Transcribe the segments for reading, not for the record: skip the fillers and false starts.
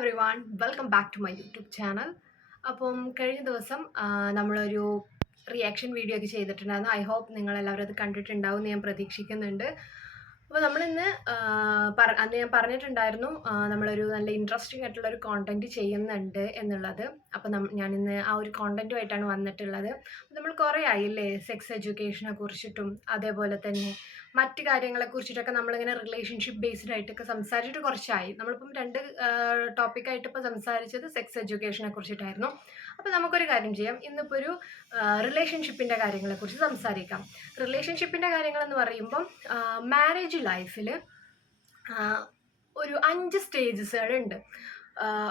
Every one welcome back to my YouTube channel. അപ്പം കഴിഞ്ഞ ദിവസം നമ്മളൊരു റിയാക്ഷൻ വീഡിയോ ഒക്കെ ചെയ്തിട്ടുണ്ടായിരുന്നു. ഐ ഹോപ്പ് നിങ്ങളെല്ലാവരും അത് കണ്ടിട്ടുണ്ടാവും എന്ന് ഞാൻ പ്രതീക്ഷിക്കുന്നുണ്ട്. അപ്പോൾ നമ്മളിന്ന് അന്ന് ഞാൻ പറഞ്ഞിട്ടുണ്ടായിരുന്നു നമ്മളൊരു നല്ല ഇൻട്രസ്റ്റിംഗ് ആയിട്ടുള്ള ഒരു കോണ്ടന്റ് ചെയ്യുന്നുണ്ട് എന്നുള്ളത്. അപ്പം ഞാനിന്ന് ആ ഒരു കോണ്ടന്റുമായിട്ടാണ് വന്നിട്ടുള്ളത്. നമ്മൾ കുറേ ആയില്ലേ സെക്സ് എഡ്യൂക്കേഷനെ കുറിച്ചിട്ടും അതേപോലെ തന്നെ മറ്റു കാര്യങ്ങളെ കുറിച്ചിട്ടൊക്കെ നമ്മളിങ്ങനെ റിലേഷൻഷിപ്പ് ബേസ്ഡ് ആയിട്ടൊക്കെ സംസാരിച്ചിട്ട് കുറച്ചായി. നമ്മളിപ്പം രണ്ട് ടോപ്പിക്കായിട്ട് ഇപ്പോൾ സംസാരിച്ചത് സെക്സ് എഡ്യൂക്കേഷനെ കുറിച്ചിട്ടായിരുന്നു. അപ്പോൾ നമുക്കൊരു കാര്യം ചെയ്യാം, ഇന്നിപ്പോൾ ഒരു റിലേഷൻഷിപ്പിൻ്റെ കാര്യങ്ങളെക്കുറിച്ച് സംസാരിക്കാം. റിലേഷൻഷിപ്പിൻ്റെ കാര്യങ്ങളെന്ന് പറയുമ്പം മാരേജ് ലൈഫിൽ ഒരു 5 സ്റ്റേജസുകളുണ്ട്.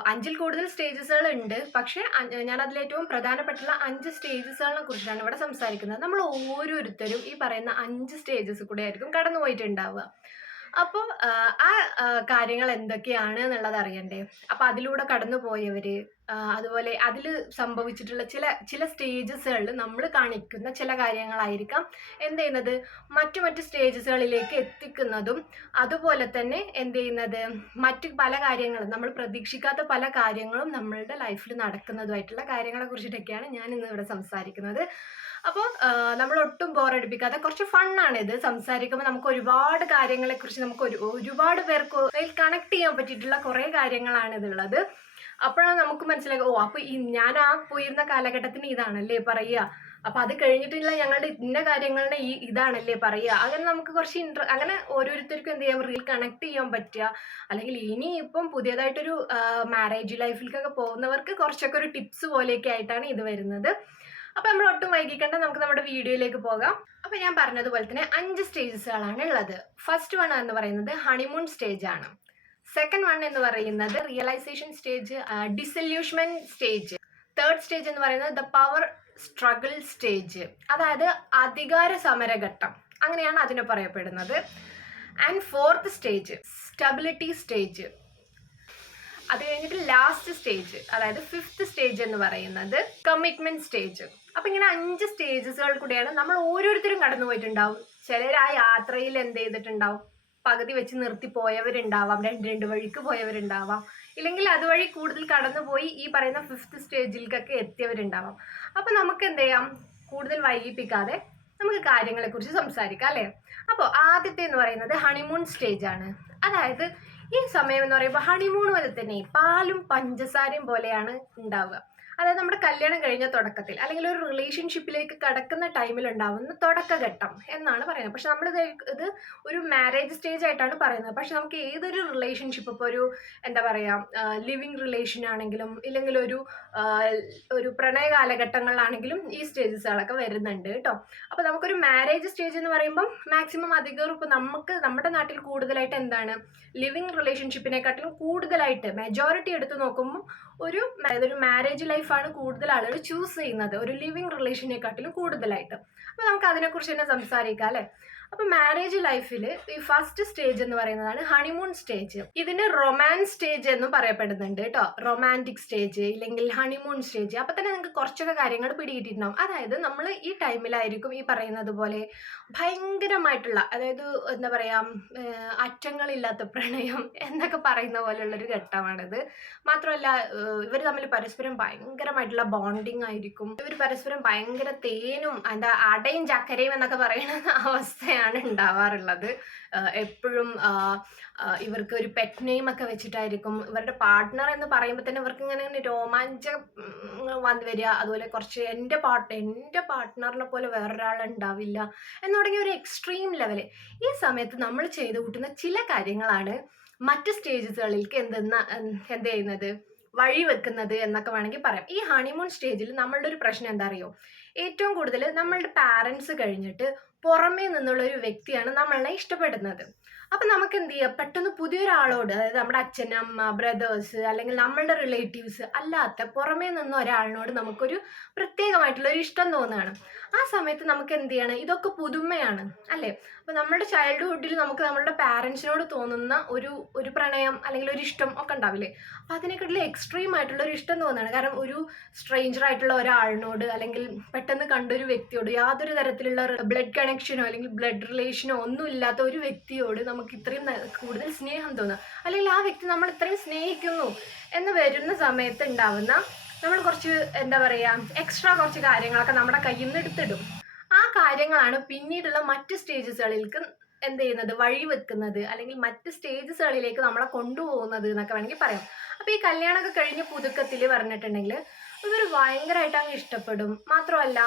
5-ൽ കൂടുതൽ സ്റ്റേജസുകളുണ്ട്. പക്ഷേ ഞാനതിലേറ്റവും പ്രധാനപ്പെട്ടുള്ള 5 സ്റ്റേജസുകളെ കുറിച്ചാണ് ഇവിടെ സംസാരിക്കുന്നത്. നമ്മൾ ഓരോരുത്തരും ഈ പറയുന്ന 5 സ്റ്റേജസ് കൂടെ ആയിരിക്കും കടന്നു പോയിട്ടുണ്ടാവുക. അപ്പോൾ ആ കാര്യങ്ങൾ എന്തൊക്കെയാണ് എന്നുള്ളത് അറിയണ്ടേ. അപ്പോൾ അതിലൂടെ കടന്നു പോയവർ, അതുപോലെ അതിൽ സംഭവിച്ചിട്ടുള്ള ചില സ്റ്റേജസുകളിൽ നമ്മൾ കാണിക്കുന്ന ചില കാര്യങ്ങളായിരിക്കാം എന്ത് ചെയ്യുന്നത് മറ്റു സ്റ്റേജസുകളിലേക്ക് എത്തിക്കുന്നതും. അതുപോലെ തന്നെ എന്ത് ചെയ്യുന്നത് മറ്റു പല കാര്യങ്ങളും നമ്മൾ പ്രതീക്ഷിക്കാത്ത പല കാര്യങ്ങളും നമ്മളുടെ ലൈഫിൽ നടക്കുന്നതുമായിട്ടുള്ള കാര്യങ്ങളെ കുറിച്ചിട്ടൊക്കെയാണ് ഞാൻ ഇന്ന് ഇവിടെ സംസാരിക്കുന്നത്. അപ്പോൾ നമ്മൾ ഒട്ടും ബോറടിപ്പിക്കാതെ കുറച്ച് ഫണ്ണാണ് ഇത്. സംസാരിക്കുമ്പോൾ നമുക്ക് ഒരുപാട് കാര്യങ്ങളെക്കുറിച്ച് നമുക്ക് ഒരുപാട് പേർക്ക് കണക്ട് ചെയ്യാൻ പറ്റിയിട്ടുള്ള കുറേ കാര്യങ്ങളാണ് ഇതുള്ളത്. അപ്പോഴാണ് നമുക്ക് മനസ്സിലാക്കുക, അപ്പോൾ ഞാൻ ആ പോയിരുന്ന കാലഘട്ടത്തിന് ഇതാണല്ലേ പറയുക, അപ്പോൾ അത് കഴിഞ്ഞിട്ടുള്ള ഞങ്ങളുടെ ഇന്ന കാര്യങ്ങളുടെ ഇതാണല്ലേ പറയുക. അങ്ങനെ നമുക്ക് കുറച്ച് അങ്ങനെ ഓരോരുത്തർക്കും എന്ത് ചെയ്യാം, റീൽ കണക്ട് ചെയ്യാൻ പറ്റുക. അല്ലെങ്കിൽ ഇനി ഇപ്പം പുതിയതായിട്ടൊരു മാരേജ് ലൈഫിലേക്കൊക്കെ പോകുന്നവർക്ക് കുറച്ചൊക്കെ ഒരു ടിപ്സ് പോലെയൊക്കെ ആയിട്ടാണ് ഇത് വരുന്നത്. അപ്പോൾ നമ്മൾ ഒട്ടും വൈകിക്കണ്ട, നമുക്ക് നമ്മുടെ വീഡിയോയിലേക്ക് പോകാം. അപ്പോൾ ഞാൻ പറഞ്ഞതുപോലെ തന്നെ 5 സ്റ്റേജസുകളാണ് ഉള്ളത്. ഫസ്റ്റ് വൺ എന്ന് പറയുന്നത് ഹണിമൂൺ സ്റ്റേജ് ആണ്. സെക്കൻഡ് വൺ എന്ന് പറയുന്നത് realisation stage, disillusionment stage. Third stage എന്ന് പറയുന്നത് ദ പവർ സ്ട്രഗിൾ സ്റ്റേജ്, അതായത് അധികാര സമരഘട്ടം, അങ്ങനെയാണ് അതിനെ പറയപ്പെടുന്നത്. And fourth stage stability stage. അത് കഴിഞ്ഞിട്ട് ലാസ്റ്റ് സ്റ്റേജ്, അതായത് 5th സ്റ്റേജ് എന്ന് പറയുന്നത് കമ്മിറ്റ്മെന്റ് സ്റ്റേജ്. അപ്പം ഇങ്ങനെ 5 സ്റ്റേജസുകൾ കൂടെയാണ് നമ്മൾ ഓരോരുത്തരും കടന്നു പോയിട്ടുണ്ടാവും. ചിലർ ആ യാത്രയിൽ എന്ത് ചെയ്തിട്ടുണ്ടാവും, പകുതി വെച്ച് നിർത്തി പോയവരുണ്ടാവാം, രണ്ട് വഴിക്ക് പോയവരുണ്ടാവാം, ഇല്ലെങ്കിൽ അതുവഴി കൂടുതൽ കടന്നുപോയി ഈ പറയുന്ന 5th സ്റ്റേജിലേക്കൊക്കെ എത്തിയവരുണ്ടാവാം. അപ്പം നമുക്ക് എന്ത് ചെയ്യാം, കൂടുതൽ വൈകിപ്പിക്കാതെ നമുക്ക് കാര്യങ്ങളെക്കുറിച്ച് സംസാരിക്കാം അല്ലേ. അപ്പോൾ ആദ്യത്തെ എന്ന് പറയുന്നത് ഹണിമൂൺ സ്റ്റേജ് ആണ്. അതായത് ഈ സമയം എന്ന് പറയുമ്പോൾ ഹണിമൂൺ പോലെ തന്നെ പാലും പഞ്ചസാരയും പോലെയാണ് ഉണ്ടാവുക. അതായത് നമ്മുടെ കല്യാണം കഴിഞ്ഞ തുടക്കത്തിൽ അല്ലെങ്കിൽ ഒരു റിലേഷൻഷിപ്പിലേക്ക് കടക്കുന്ന ടൈമിൽ ഉണ്ടാവുന്ന തുടക്കഘട്ടം എന്നാണ് പറയുന്നത്. പക്ഷെ ഇത് ഒരു മാരേജ് സ്റ്റേജ് ആയിട്ടാണ് പറയുന്നത്. പക്ഷെ നമുക്ക് ഏതൊരു റിലേഷൻഷിപ്പ്, ഇപ്പോൾ ഒരു എന്താ പറയുക ലിവിങ് റിലേഷൻ ആണെങ്കിലും ഇല്ലെങ്കിൽ ഒരു പ്രണയ കാലഘട്ടങ്ങളിലാണെങ്കിലും ഈ സ്റ്റേജസുകളൊക്കെ വരുന്നുണ്ട് കേട്ടോ. അപ്പോൾ നമുക്കൊരു മാരേജ് സ്റ്റേജ് എന്ന് പറയുമ്പം മാക്സിമം അധികം ഇപ്പോൾ നമ്മുടെ നാട്ടിൽ കൂടുതലായിട്ട് എന്താണ് ലിവിങ് റിലേഷൻഷിപ്പിനെക്കാട്ടിലും കൂടുതലായിട്ട് മെജോറിറ്റി എടുത്ത് നോക്കുമ്പോൾ ഒരു മാരേജ് ലൈഫാണ് കൂടുതൽ ആളുകൾ ചൂസ് ചെയ്യുന്നത് ഒരു ലിവിങ് റിലേഷനെക്കാട്ടിലും കൂടുതലായിട്ട്. അപ്പോൾ നമുക്ക് അതിനെക്കുറിച്ച് തന്നെ സംസാരിക്കാം അല്ലേ. അപ്പോൾ മാരേജ് ലൈഫിൽ ഈ ഫസ്റ്റ് സ്റ്റേജ് എന്ന് പറയുന്നതാണ് ഹണിമൂൺ സ്റ്റേജ്. ഇതിന് റൊമാൻസ് സ്റ്റേജ് എന്നും പറയപ്പെടുന്നുണ്ട് കേട്ടോ. റൊമാൻറ്റിക് സ്റ്റേജ് ഇല്ലെങ്കിൽ ഹണിമൂൺ സ്റ്റേജ്. അപ്പോൾ തന്നെ നിങ്ങൾക്ക് കുറച്ചൊക്കെ കാര്യങ്ങൾ പിടികിട്ടിട്ടുണ്ടാവും. അതായത് നമ്മൾ ഈ ടൈമിലായിരിക്കും ഈ പറയുന്നത് പോലെ ഭയങ്കരമായിട്ടുള്ള, അതായത് എന്താ പറയുക അറ്റങ്ങളില്ലാത്ത പ്രണയം എന്നൊക്കെ പറയുന്ന പോലെയുള്ളൊരു ഘട്ടമാണിത്. മാത്രമല്ല ഇവർ തമ്മിൽ പരസ്പരം ഭയങ്കരമായിട്ടുള്ള ബോണ്ടിങ് ആയിരിക്കും. ഇവർ പരസ്പരം ഭയങ്കര തേനും അടയും ചക്കരയും എന്നൊക്കെ പറയുന്ന അവസ്ഥയാണ് ഉണ്ടാവാറുള്ളത്. എപ്പോഴും ഇവർക്ക് ഒരു പെറ്റ് നെയിം ഒക്കെ വെച്ചിട്ടായിരിക്കും. ഇവരുടെ പാർട്ട്ണർ എന്ന് പറയുമ്പോൾ തന്നെ ഇവർക്ക് ഇങ്ങനെ രോമാഞ്ചം വന്നു വരിക. അതുപോലെ കുറച്ച് എൻ്റെ പാർട്ട്ണറിനെ പോലെ വേറൊരാൾ ഉണ്ടാവില്ല എന്ന് തുടങ്ങിയ ഒരു എക്സ്ട്രീം ലെവല്. ഈ സമയത്ത് നമ്മൾ ചെയ്ത് കൂട്ടുന്ന ചില കാര്യങ്ങളാണ് മറ്റ് സ്റ്റേജസുകളിലേക്ക് എന്ത് ചെയ്യുന്നത് വഴി വെക്കുന്നത് എന്നൊക്കെ വേണമെങ്കിൽ പറയാം. ഈ ഹണിമൂൺ സ്റ്റേജിൽ നമ്മളുടെ ഒരു പ്രശ്നം എന്താ അറിയോ, ഏറ്റവും കൂടുതൽ നമ്മളുടെ പാരൻസ് കഴിഞ്ഞിട്ട് പുറമേ നിന്നുള്ള ഒരു വ്യക്തിയാണ് നമ്മളെ ഇഷ്ടപ്പെടുന്നത്. അപ്പം നമുക്ക് എന്ത് ചെയ്യാം, പെട്ടെന്ന് പുതിയൊരാളോട്, അതായത് നമ്മുടെ അച്ഛൻ അമ്മ ബ്രദേഴ്സ് അല്ലെങ്കിൽ നമ്മളുടെ റിലേറ്റീവ്സ് അല്ലാത്ത പുറമേ നിന്ന് ഒരാളിനോട് നമുക്കൊരു പ്രത്യേകമായിട്ടുള്ള ഒരു ഇഷ്ടം തോന്നുകയാണ്. ആ സമയത്ത് നമുക്ക് എന്ത് ചെയ്യണം, ഇതൊക്കെ പുതുമയാണ് അല്ലേ. ഇപ്പൊ നമ്മുടെ ചൈൽഡ്ഹുഡിൽ നമുക്ക് നമ്മളുടെ പാരൻസിനോട് തോന്നുന്ന ഒരു പ്രണയം അല്ലെങ്കിൽ ഒരു ഇഷ്ടം ഒക്കെ ഉണ്ടാവില്ലേ? അപ്പൊ അതിനെക്കാട്ടിലും എക്സ്ട്രീം ആയിട്ടുള്ള ഒരു ഇഷ്ടം തോന്നുകയാണ്. കാരണം ഒരു സ്ട്രേഞ്ചർ ആയിട്ടുള്ള ഒരാളിനോട് അല്ലെങ്കിൽ പെട്ടെന്ന് കണ്ടൊരു വ്യക്തിയോട് യാതൊരു തരത്തിലുള്ള ബ്ലഡ് കണക്ഷനോ അല്ലെങ്കിൽ ബ്ലഡ് റിലേഷനോ ഒന്നും ഇല്ലാത്ത ഒരു വ്യക്തിയോട് നമുക്ക് ഇത്രയും കൂടുതൽ സ്നേഹം തോന്നുക, അല്ലെങ്കിൽ ആ വ്യക്തി നമ്മൾ ഇത്രയും സ്നേഹിക്കുന്നു എന്ന് വരുന്ന സമയത്ത് ഉണ്ടാവുന്ന നമ്മൾ കുറച്ച് എന്താ പറയാ എക്സ്ട്രാ കുറച്ച് കാര്യങ്ങളൊക്കെ നമ്മുടെ കയ്യിൽ നിന്ന് എടുത്തിടും. ആ കാര്യങ്ങളാണ് പിന്നീടുള്ള മറ്റ് സ്റ്റേജസുകളിലേക്ക് എന്ത് ചെയ്യുന്നത്, വഴി വെക്കുന്നത്, അല്ലെങ്കിൽ മറ്റ് സ്റ്റേജസുകളിലേക്ക് നമ്മളെ കൊണ്ടുപോകുന്നത് എന്നൊക്കെ വേണമെങ്കിൽ പറയാം. അപ്പൊ ഈ കല്യാണമൊക്കെ കഴിഞ്ഞ പുതുക്കത്തിൽ പറഞ്ഞിട്ടുണ്ടെങ്കിൽ ഇവർ ഭയങ്കരമായിട്ട് അങ്ങ് ഇഷ്ടപ്പെടും. മാത്രമല്ല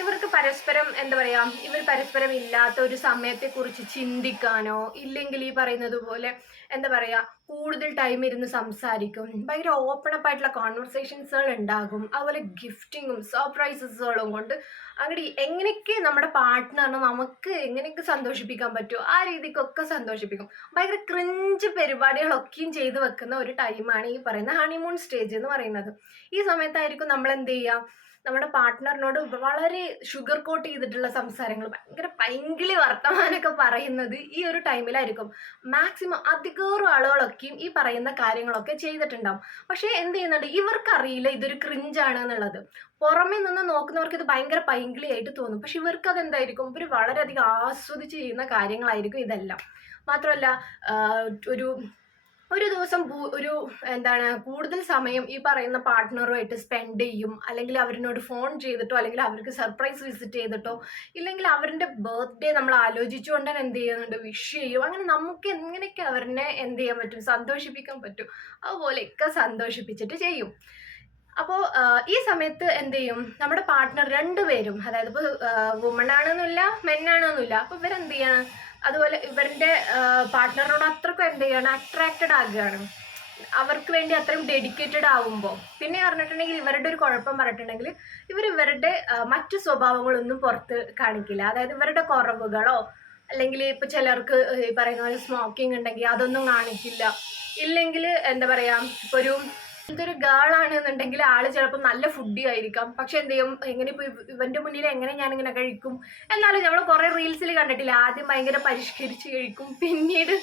ഇവർക്ക് പരസ്പരം എന്താ പറയാ, ഇവർ പരസ്പരം ഇല്ലാത്ത ഒരു സമയത്തെക്കുറിച്ച് ചിന്തിക്കാനോ ഇല്ലെങ്കിൽ ഈ പറയുന്നത് പോലെ എന്താ പറയാ കൂടുതൽ ടൈം ഇരുന്ന് സംസാരിക്കും. ഭയങ്കര ഓപ്പൺ അപ്പ് ആയിട്ടുള്ള കോൺവെർസേഷൻസുകൾ ഉണ്ടാകും. അതുപോലെ ഗിഫ്റ്റിങ്ങും സർപ്രൈസസുകളും കൊണ്ട് അങ്ങനെ എങ്ങനെയൊക്കെ നമ്മുടെ പാർട്ട്ണറിനെ നമുക്ക് എങ്ങനെയൊക്കെ സന്തോഷിപ്പിക്കാൻ പറ്റുമോ ആ രീതിക്കൊക്കെ സന്തോഷിപ്പിക്കും. ഭയങ്കര ക്രിഞ്ച് പരിപാടികളൊക്കെയും ചെയ്തു വെക്കുന്ന ഒരു ടൈമാണ് ഈ പറയുന്ന ഹണിമൂൺ സ്റ്റേജ് എന്ന് പറയുന്നത്. ഈ സമയത്തായിരിക്കും നമ്മൾ എന്ത് ചെയ്യുക, നമ്മുടെ പാർട്ട്ണറിനോട് വളരെ ഷുഗർ കോട്ട് ചെയ്തിട്ടുള്ള സംസാരങ്ങൾ, ഭയങ്കര പൈങ്കിളി വർത്തമാനമൊക്കെ പറയുന്നത് ഈ ഒരു ടൈമിലായിരിക്കും. മാക്സിമം അധികേറും ആളുകളൊക്കെയും ഈ പറയുന്ന കാര്യങ്ങളൊക്കെ ചെയ്തിട്ടുണ്ടാവും. പക്ഷേ എന്ത് ചെയ്യുന്നുണ്ട്, ഇവർക്കറിയില്ല ഇതൊരു ക്രിഞ്ചാണ് എന്നുള്ളത്. പുറമെ നിന്ന് നോക്കുന്നവർക്ക് ഇത് ഭയങ്കര പൈങ്കിളിയായിട്ട് തോന്നും. പക്ഷെ ഇവർക്ക് അതെന്തായിരിക്കും, ഇവർ വളരെയധികം ആസ്വദിച്ച് ചെയ്യുന്ന കാര്യങ്ങളായിരിക്കും ഇതെല്ലാം. മാത്രമല്ല ഒരു ഒരു ദിവസം ഒരു എന്താണ് കൂടുതൽ സമയം ഈ പറയുന്ന പാർട്ട്ണറുമായിട്ട് സ്പെൻഡ് ചെയ്യും. അല്ലെങ്കിൽ അവരിനോട് ഫോൺ ചെയ്തിട്ടോ അല്ലെങ്കിൽ അവർക്ക് സർപ്രൈസ് വിസിറ്റ് ചെയ്തിട്ടോ ഇല്ലെങ്കിൽ അവരുടെ ബർത്ത്ഡേ നമ്മൾ ആലോചിച്ചുകൊണ്ട് തന്നെ എന്ത് ചെയ്യുന്നുണ്ട്, വിഷ് ചെയ്യും. അങ്ങനെ നമുക്ക് എങ്ങനെയൊക്കെ അവരെ എന്ത് ചെയ്യാൻ പറ്റും, സന്തോഷിപ്പിക്കാൻ പറ്റും, അതുപോലെയൊക്കെ സന്തോഷിപ്പിച്ചിട്ട് ചെയ്യും. അപ്പോൾ ഈ സമയത്ത് എന്ത് ചെയ്യും, നമ്മുടെ പാർട്ട്ണർ രണ്ടുപേരും, അതായത് ഇപ്പോൾ വുമൺ ആണെന്നില്ല മെൻ ആണെന്നില്ല, അപ്പോൾ ഇവരെന്ത് ചെയ്യണം, അതുപോലെ ഇവരുടെ പാർട്ട്ണറിനോട് അത്രക്കും എന്ത് ചെയ്യണം, അട്രാക്റ്റഡ് ആകുകയാണ്. അവർക്ക് വേണ്ടി അത്രയും ഡെഡിക്കേറ്റഡ് ആവുമ്പോൾ പിന്നെ പറഞ്ഞിട്ടുണ്ടെങ്കിൽ ഇവരുടെ ഒരു കുഴപ്പം പറഞ്ഞിട്ടുണ്ടെങ്കിൽ ഇവരുടെ മറ്റു സ്വഭാവങ്ങളൊന്നും പുറത്ത് കാണിക്കില്ല. അതായത് ഇവരുടെ കുറവുകളോ അല്ലെങ്കിൽ ഇപ്പൊ ചിലർക്ക് ഈ പറയുന്ന പോലെ സ്മോക്കിംഗ് ഉണ്ടെങ്കിൽ അതൊന്നും കാണിക്കില്ല. ഇല്ലെങ്കിൽ എന്താ പറയാ, ഇപ്പൊ ഇതൊരു ഗേൾ ആണെന്നുണ്ടെങ്കിൽ ആള് ചിലപ്പോൾ നല്ല ഫുഡി ആയിരിക്കാം. പക്ഷെ എന്ത് ചെയ്യും, എങ്ങനെ ഇപ്പൊ ഇവന്റെ മുന്നിൽ എങ്ങനെ ഞാനിങ്ങനെ കഴിക്കും. എന്നാലും നമ്മൾ കുറെ റീൽസിൽ കണ്ടിട്ടില്ല, ആദ്യം ഭയങ്കര പരിഷ്കരിച്ച് കഴിക്കും, പിന്നീട്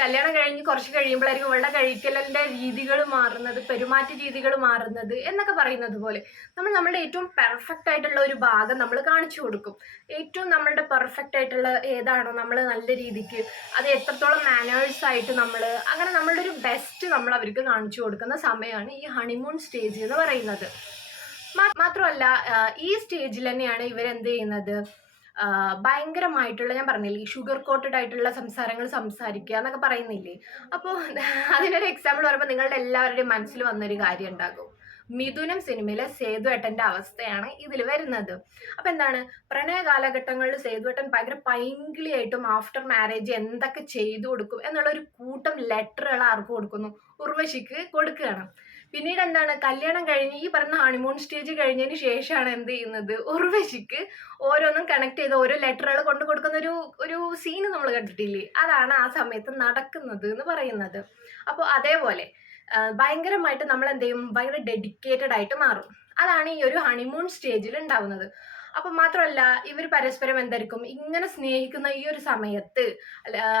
കല്യാണം കഴിഞ്ഞ് കുറച്ച് കഴിയുമ്പോഴായിരിക്കും ഇവളുടെ കഴിക്കലിന്റെ രീതികൾ മാറുന്നത്, പെരുമാറ്റ രീതികൾ മാറുന്നത് എന്നൊക്കെ പറയുന്നത് പോലെ നമ്മളുടെ ഏറ്റവും പെർഫെക്റ്റ് ആയിട്ടുള്ള ഒരു ഭാഗം നമ്മൾ കാണിച്ചു കൊടുക്കും. ഏറ്റവും നമ്മളുടെ പെർഫെക്റ്റ് ആയിട്ടുള്ള ഏതാണോ നമ്മൾ നല്ല രീതിക്ക് അത് എത്രത്തോളം മാനേഴ്സ് ആയിട്ട് നമ്മൾ അങ്ങനെ നമ്മളുടെ ഒരു ബെസ്റ്റ് നമ്മൾ അവർക്ക് കാണിച്ചു കൊടുക്കുന്ന സമയമാണ് ഈ ഹണിമൂൺ സ്റ്റേജ് എന്ന് പറയുന്നത്. മാത്രമല്ല ഈ സ്റ്റേജിൽ തന്നെയാണ് ഇവരെന്ത് ചെയ്യുന്നത്, ഭയങ്കരമായിട്ടുള്ള, ഞാൻ പറഞ്ഞില്ലേ ഈ ഷുഗർ കോട്ടഡ് ആയിട്ടുള്ള സംസാരങ്ങൾ സംസാരിക്കുക എന്നൊക്കെ പറയുന്നില്ലേ. അപ്പോൾ അതിനൊരു എക്സാമ്പിൾ പറയുമ്പോൾ നിങ്ങളുടെ എല്ലാവരുടെയും മനസ്സിൽ വന്നൊരു കാര്യം ഉണ്ടാകും. മിഥുനം സിനിമയിലെ സേതുവേട്ടന്റെ അവസ്ഥയാണ് ഇതിൽ വരുന്നത്. അപ്പൊ എന്താണ്, പ്രണയ കാലഘട്ടങ്ങളിൽ സേതുവേട്ടൻ ഭയങ്കര പൈങ്കിളിയായിട്ടും ആഫ്റ്റർ മാരേജ് എന്തൊക്കെ ചെയ്തു കൊടുക്കും എന്നുള്ള ഒരു കൂട്ടം ലെറ്ററുകൾ ആർക്ക് കൊടുക്കുന്നു, ഉർവശിക്ക് കൊടുക്കുകയാണ്. പിന്നീട് എന്താണ്, കല്യാണം കഴിഞ്ഞ് ഈ പറഞ്ഞ ഹണിമൂൺ സ്റ്റേജ് കഴിഞ്ഞതിന് ശേഷമാണ് എന്ത് ചെയ്യുന്നത്, ഉർവശിക്ക് ഓരോന്നും കണക്ട് ചെയ്ത് ഓരോ ലെറ്ററുകൾ കൊണ്ടു കൊടുക്കുന്ന ഒരു സീന് നമ്മൾ കണ്ടിട്ടില്ലേ, അതാണ് ആ സമയത്ത് നടക്കുന്നത് എന്ന് പറയുന്നത്. അപ്പോൾ അതേപോലെ ഭയങ്കരമായിട്ട് നമ്മൾ എന്ത് ചെയ്യും, ഭയങ്കര ഡെഡിക്കേറ്റഡ് ആയിട്ട് മാറും. അതാണ് ഈ ഒരു ഹണിമൂൺ സ്റ്റേജിൽ ഉണ്ടാവുന്നത്. അപ്പം മാത്രമല്ല ഇവർ പരസ്പരം എന്തായിരിക്കും, ഇങ്ങനെ സ്നേഹിക്കുന്ന ഈ ഒരു സമയത്ത്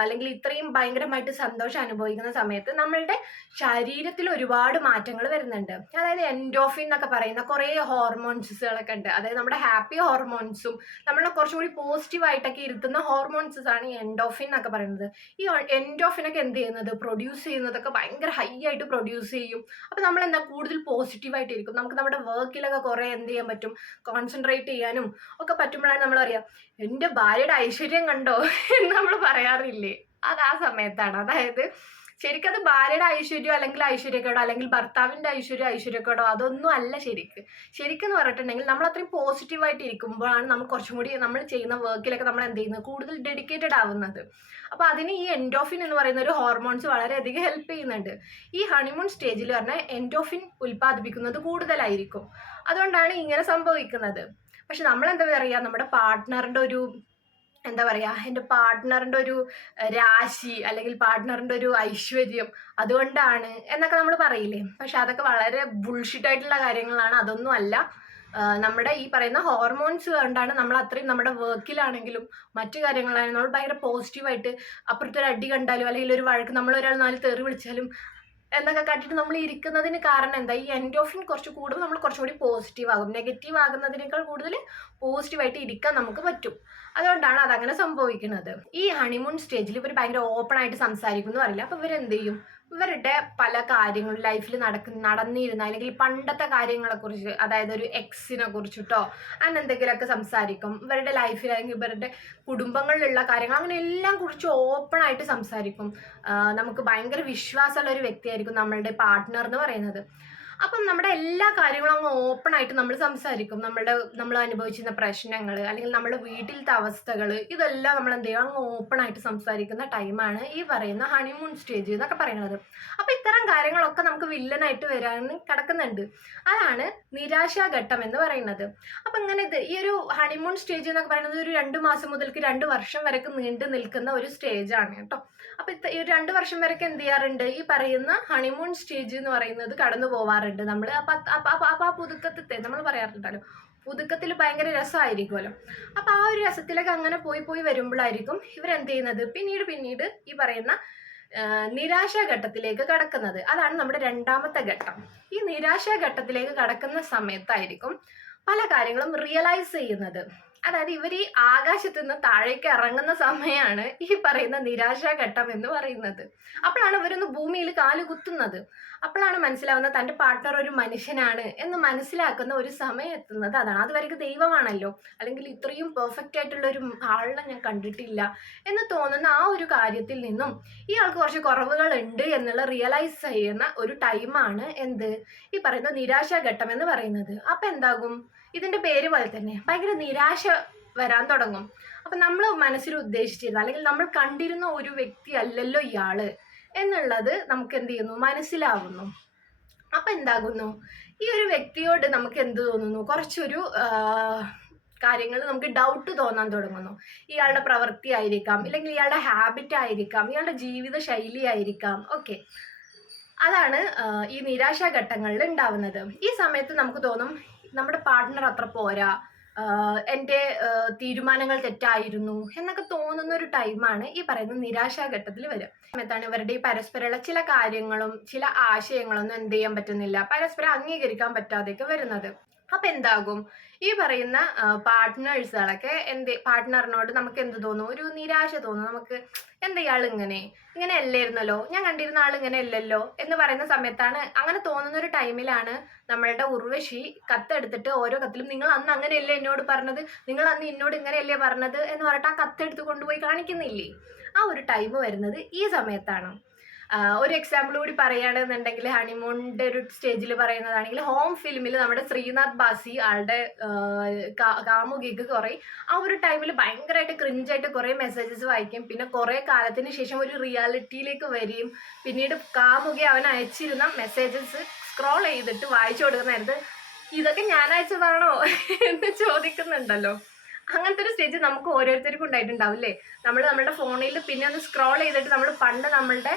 അല്ലെങ്കിൽ ഇത്രയും ഭയങ്കരമായിട്ട് സന്തോഷം അനുഭവിക്കുന്ന സമയത്ത് നമ്മളുടെ ശരീരത്തിൽ ഒരുപാട് മാറ്റങ്ങൾ വരുന്നുണ്ട്. അതായത് എൻഡോഫിൻ എന്നൊക്കെ പറയുന്ന കുറേ ഹോർമോൺസുകളൊക്കെ ഉണ്ട്. അതായത് നമ്മുടെ ഹാപ്പി ഹോർമോൺസും നമ്മളെ കുറച്ചും കൂടി പോസിറ്റീവായിട്ടൊക്കെ ഇരുത്തുന്ന ഹോർമോൺസ് ആണ് ഈ എൻഡോഫിൻ എന്നൊക്കെ പറയുന്നത്. ഈ എൻഡോഫിനൊക്കെ എന്ത് ചെയ്യുന്നത്, പ്രൊഡ്യൂസ് ചെയ്യുന്നതൊക്കെ ഭയങ്കര ഹൈ ആയിട്ട് പ്രൊഡ്യൂസ് ചെയ്യും. അപ്പം നമ്മൾ എന്താ കൂടുതൽ പോസിറ്റീവായിട്ടിരിക്കും. നമുക്ക് നമ്മുടെ വർക്കിലൊക്കെ കുറേ എന്ത് ചെയ്യാൻ പറ്റും, കോൺസെൻട്രേറ്റ് ചെയ്യാനും ഒക്കെ പറ്റുമ്പോഴാണ് നമ്മൾ പറയാ എന്റെ ഭാര്യയുടെ ഐശ്വര്യം കണ്ടോ എന്ന് നമ്മൾ പറയാറില്ലേ, അത് ആ സമയത്താണ്. അതായത് ശരിക്കും അത് ഭാര്യയുടെ ഐശ്വര്യം അല്ലെങ്കിൽ ഐശ്വര്യക്കേടോ അല്ലെങ്കിൽ ഭർത്താവിന്റെ ഐശ്വര്യക്കേടോ അതൊന്നും അല്ല. ശരിക്കെന്ന് പറഞ്ഞിട്ടുണ്ടെങ്കിൽ നമ്മൾ അത്രയും പോസിറ്റീവായിട്ട് ഇരിക്കുമ്പോഴാണ് നമുക്ക് കുറച്ചും കൂടി നമ്മൾ ചെയ്യുന്ന വർക്കിലൊക്കെ നമ്മൾ എന്ത് ചെയ്യുന്നത്, കൂടുതൽ ഡെഡിക്കേറ്റഡ് ആവുന്നത്. അപ്പോൾ അതിന് ഈ എൻഡോഫിൻ എന്ന് പറയുന്ന ഒരു ഹോർമോൺസ് വളരെയധികം ഹെൽപ്പ് ചെയ്യുന്നുണ്ട്. ഈ ഹണിമൂൺ സ്റ്റേജിൽ പറഞ്ഞാൽ എൻഡോഫിൻ ഉൽപ്പാദിപ്പിക്കുന്നത് കൂടുതലായിരിക്കും. അതുകൊണ്ടാണ് ഇങ്ങനെ സംഭവിക്കുന്നത്. പക്ഷെ നമ്മൾ എന്താ പറയുക, നമ്മുടെ പാർട്ട്ണറിന്റെ ഒരു എന്താ പറയാ, എൻ്റെ പാർട്ട്ണറിന്റെ ഒരു രാശി അല്ലെങ്കിൽ പാർട്ട്ണറിന്റെ ഒരു ഐശ്വര്യം അതുകൊണ്ടാണ് എന്നൊക്കെ നമ്മൾ പറയില്ലേ. പക്ഷെ അതൊക്കെ വളരെ ബുൾഷിറ്റ് ആയിട്ടുള്ള കാര്യങ്ങളാണ്. അതൊന്നും അല്ല. നമ്മുടെ ഈ പറയുന്ന ഹോർമോൺസ് കൊണ്ടാണ് നമ്മൾ അത്രയും നമ്മുടെ വർക്കിലാണെങ്കിലും മറ്റു കാര്യങ്ങളാണെങ്കിലും നമ്മൾ ഭയങ്കര പോസിറ്റീവായിട്ട് അപ്പുറത്തൊരു അടി കണ്ടാലും അല്ലെങ്കിൽ ഒരു വഴക്ക് നമ്മൾ ഒരാൾ 4 തെറി വിളിച്ചാലും എന്നൊക്കെ കാട്ടിയിട്ട് നമ്മൾ ഇരിക്കുന്നതിന് കാരണം എന്താ, ഈ എൻഡോർഫിൻ കുറച്ച് കൂടുമ്പോൾ നമ്മൾ കുറച്ചുകൂടി പോസിറ്റീവ് ആകും. നെഗറ്റീവ് ആകുന്നതിനേക്കാൾ കൂടുതൽ പോസിറ്റീവായിട്ട് ഇരിക്കാൻ നമുക്ക് പറ്റും. അതുകൊണ്ടാണ് അതങ്ങനെ സംഭവിക്കുന്നത്. ഈ ഹണിമൂൺ സ്റ്റേജിൽ ഇവർ ഭയങ്കര ഓപ്പൺ ആയിട്ട് സംസാരിക്കും എന്ന് പറയില്ല. അപ്പോൾ ഇവരെന്ത് ചെയ്യും, ഇവരുടെ പല കാര്യങ്ങളും ലൈഫിൽ നടന്നിരുന്ന അല്ലെങ്കിൽ പണ്ടത്തെ കാര്യങ്ങളെക്കുറിച്ച്, അതായത് ഒരു എക്സിനെ കുറിച്ചിട്ടോ അങ്ങനെ എന്തെങ്കിലുമൊക്കെ സംസാരിക്കും. ഇവരുടെ ലൈഫിൽ അല്ലെങ്കിൽ ഇവരുടെ കുടുംബങ്ങളിലുള്ള കാര്യങ്ങൾ അങ്ങനെ എല്ലാം കുറിച്ച് ഓപ്പൺ ആയിട്ട് സംസാരിക്കും. നമുക്ക് ഭയങ്കര വിശ്വാസമുള്ള ഒരു വ്യക്തിയായിരിക്കും നമ്മളുടെ പാർട്ട്ണർ എന്ന് പറയുന്നത്. അപ്പം നമ്മുടെ എല്ലാ കാര്യങ്ങളും അങ്ങ് ഓപ്പൺ ആയിട്ട് നമ്മൾ സംസാരിക്കും. നമ്മൾ അനുഭവിച്ചിരുന്ന പ്രശ്നങ്ങൾ അല്ലെങ്കിൽ നമ്മുടെ വീട്ടിലത്തെ അവസ്ഥകൾ ഇതെല്ലാം നമ്മൾ എന്ത് ചെയ്യും, അങ്ങ് ഓപ്പൺ ആയിട്ട് സംസാരിക്കുന്ന ടൈമാണ് ഈ പറയുന്ന ഹണിമൂൺ സ്റ്റേജ് എന്നൊക്കെ പറയുന്നത്. അപ്പം ഇത്തരം കാര്യങ്ങളൊക്കെ നമുക്ക് വില്ലനായിട്ട് വരാൻ കിടക്കുന്നുണ്ട്. അതാണ് നിരാശാഘട്ടം എന്ന് പറയുന്നത്. അപ്പം ഇങ്ങനെ ഈ ഒരു ഹണിമൂൺ സ്റ്റേജ് എന്നൊക്കെ പറയുന്നത് ഒരു 2 മാസം മുതൽക്ക് 2 വർഷം വരെയൊക്കെ നീണ്ടു നിൽക്കുന്ന ഒരു സ്റ്റേജാണ് കേട്ടോ. അപ്പം ഈ 2 വർഷം വരെയൊക്കെ എന്ത് ചെയ്യാറുണ്ട്, ഈ പറയുന്ന ഹണിമൂൺ സ്റ്റേജ് എന്ന് പറയുന്നത് കടന്നു പോവാറുണ്ട് നമ്മൾ. അപ്പം ആ പുതുക്കത്തെ നമ്മൾ പറയാറുണ്ടല്ലോ, പുതുക്കത്തിൽ ഭയങ്കര രസമായിരിക്കുമല്ലോ. അപ്പം ആ ഒരു രസത്തിലൊക്കെ അങ്ങനെ പോയി വരുമ്പോഴായിരിക്കും ഇവരെന്ത് ചെയ്യുന്നത്, പിന്നീട് ഈ പറയുന്ന നിരാശാഘട്ടത്തിലേക്ക് കടക്കുന്നത്. അതാണ് നമ്മുടെ 2ാമത്തെ ഘട്ടം. ഈ നിരാശാഘട്ടത്തിലേക്ക് കടക്കുന്ന സമയത്തായിരിക്കും പല കാര്യങ്ങളും റിയലൈസ് ചെയ്യുന്നത്. അതായത് ഇവർ ഈ ആകാശത്ത് നിന്ന് താഴേക്ക് ഇറങ്ങുന്ന സമയമാണ് ഈ പറയുന്ന നിരാശാഘട്ടം എന്ന് പറയുന്നത്. അപ്പോഴാണ് ഇവരൊന്ന് ഭൂമിയിൽ കാല് കുത്തുന്നത്. അപ്പോഴാണ് മനസ്സിലാവുന്നത് തൻ്റെ പാർട്ട്ണർ ഒരു മനുഷ്യനാണ് എന്ന് മനസ്സിലാക്കുന്ന ഒരു സമയം എത്തുന്നത്. അതാണ്. അതുവരെയ്ക്ക് ദൈവമാണല്ലോ, അല്ലെങ്കിൽ ഇത്രയും പെർഫെക്റ്റ് ആയിട്ടുള്ള ഒരു ആളിനെ ഞാൻ കണ്ടിട്ടില്ല എന്ന് തോന്നുന്ന ആ ഒരു കാര്യത്തിൽ നിന്നും ഈ ആൾക്ക് കുറച്ച് കുറവുകൾ ഉണ്ട് എന്നുള്ള റിയലൈസ് ചെയ്യുന്ന ഒരു ടൈമാണ് എന്ത്, ഈ പറയുന്ന നിരാശാഘട്ടം എന്ന് പറയുന്നത്. അപ്പം എന്താകും, ഇതിൻ്റെ പേര് പോലെ തന്നെ ഭയങ്കര നിരാശ വരാൻ തുടങ്ങും. അപ്പം നമ്മൾ മനസ്സിൽ ഉദ്ദേശിച്ചിരുന്ന അല്ലെങ്കിൽ നമ്മൾ കണ്ടിരുന്ന ഒരു വ്യക്തി അല്ലല്ലോ ഇയാള് എന്നുള്ളത് നമുക്ക് എന്ത് ചെയ്യുന്നു, മനസ്സിലാവുന്നു. അപ്പം എന്താകുന്നു, ഈ ഒരു വ്യക്തിയോട് നമുക്ക് എന്ത് തോന്നുന്നു, കുറച്ചൊരു കാര്യങ്ങൾ നമുക്ക് ഡൗട്ട് തോന്നാൻ തുടങ്ങുന്നു. ഇയാളുടെ പ്രവൃത്തി ആയിരിക്കാം, ഇല്ലെങ്കിൽ ഇയാളുടെ ഹാബിറ്റ് ആയിരിക്കാം, ഇയാളുടെ ജീവിത ശൈലി ആയിരിക്കാം. ഓക്കെ, അതാണ് ഈ നിരാശാഘട്ടങ്ങളിൽ ഉണ്ടാവുന്നത്. ഈ സമയത്ത് നമുക്ക് തോന്നും നമ്മുടെ പാർട്ട്ണർ അത്ര പോരാ, എൻ്റെ തീരുമാനങ്ങൾ തെറ്റായിരുന്നു എന്നൊക്കെ തോന്നുന്ന ഒരു ടൈമാണ് ഈ പറയുന്ന നിരാശാഘട്ടത്തിൽ വരിക. സമയത്താണ് ഇവരുടെ ഈ പരസ്പരമുള്ള ചില കാര്യങ്ങളും ചില ആശയങ്ങളൊന്നും എന്ത് ചെയ്യാൻ പറ്റുന്നില്ല, പരസ്പരം അംഗീകരിക്കാൻ പറ്റാതെയൊക്കെ വരുന്നത്. അപ്പം എന്താകും, ഈ പറയുന്ന പാർട്ട്നേഴ്സുകളൊക്കെ പാർട്ട്ണറിനോട് നമുക്ക് എന്ത് തോന്നും, ഒരു നിരാശ തോന്നും. നമുക്ക് എന്താ ഇയാൾ ഇങ്ങനെ അല്ലായിരുന്നല്ലോ, ഞാൻ കണ്ടിരുന്ന ആൾ ഇങ്ങനെ അല്ലല്ലോ എന്ന് പറയുന്ന സമയത്താണ്, അങ്ങനെ തോന്നുന്ന ഒരു ടൈമിലാണ് നമ്മളുടെ ഉർവശി കത്തെടുത്തിട്ട് ഓരോ കത്തിലും നിങ്ങൾ അന്ന് അങ്ങനെയല്ലേ എന്നോട് പറഞ്ഞത്, നിങ്ങൾ അന്ന് എന്നോട് ഇങ്ങനെയല്ലേ പറഞ്ഞത് എന്ന് പറഞ്ഞിട്ട് ആ കത്തെടുത്ത് കൊണ്ടുപോയി കാണിക്കുന്നില്ലേ. ആ ഒരു ടൈം വരുന്നത് ഈ സമയത്താണ്. ഒരു എക്സാമ്പിൾ കൂടി പറയുകയാണെന്നുണ്ടെങ്കിൽ ഹണിമൂണിന്റെ ഒരു സ്റ്റേജിൽ പറയുന്നതാണെങ്കിൽ ഹോം ഫിലിമിൽ നമ്മുടെ ശ്രീനാഥ് ബാസി ആളുടെ കാമുകിക്ക് കുറെ ആ ഒരു ടൈമിൽ ഭയങ്കരമായിട്ട് ക്രിഞ്ചായിട്ട് കുറെ മെസ്സേജസ് വായിക്കും. പിന്നെ കുറെ കാലത്തിന് ശേഷം ഒരു റിയാലിറ്റിയിലേക്ക് വരികയും പിന്നീട് കാമുകി അവൻ അയച്ചിരുന്ന മെസ്സേജസ് സ്ക്രോൾ ചെയ്തിട്ട് വായിച്ചു കൊടുക്കുന്നതായിരുന്നു. ഇതൊക്കെ ഞാൻ അയച്ചതാണോ എന്ന് ചോദിക്കുന്നുണ്ടല്ലോ. അങ്ങനത്തെ ഒരു സ്റ്റേജ് നമുക്ക് ഓരോരുത്തർക്കും ഉണ്ടായിട്ടുണ്ടാവില്ലേ. നമ്മളുടെ ഫോണിൽ പിന്നെ ഒന്ന് സ്ക്രോൾ ചെയ്തിട്ട് നമ്മൾ പണ്ട് നമ്മളുടെ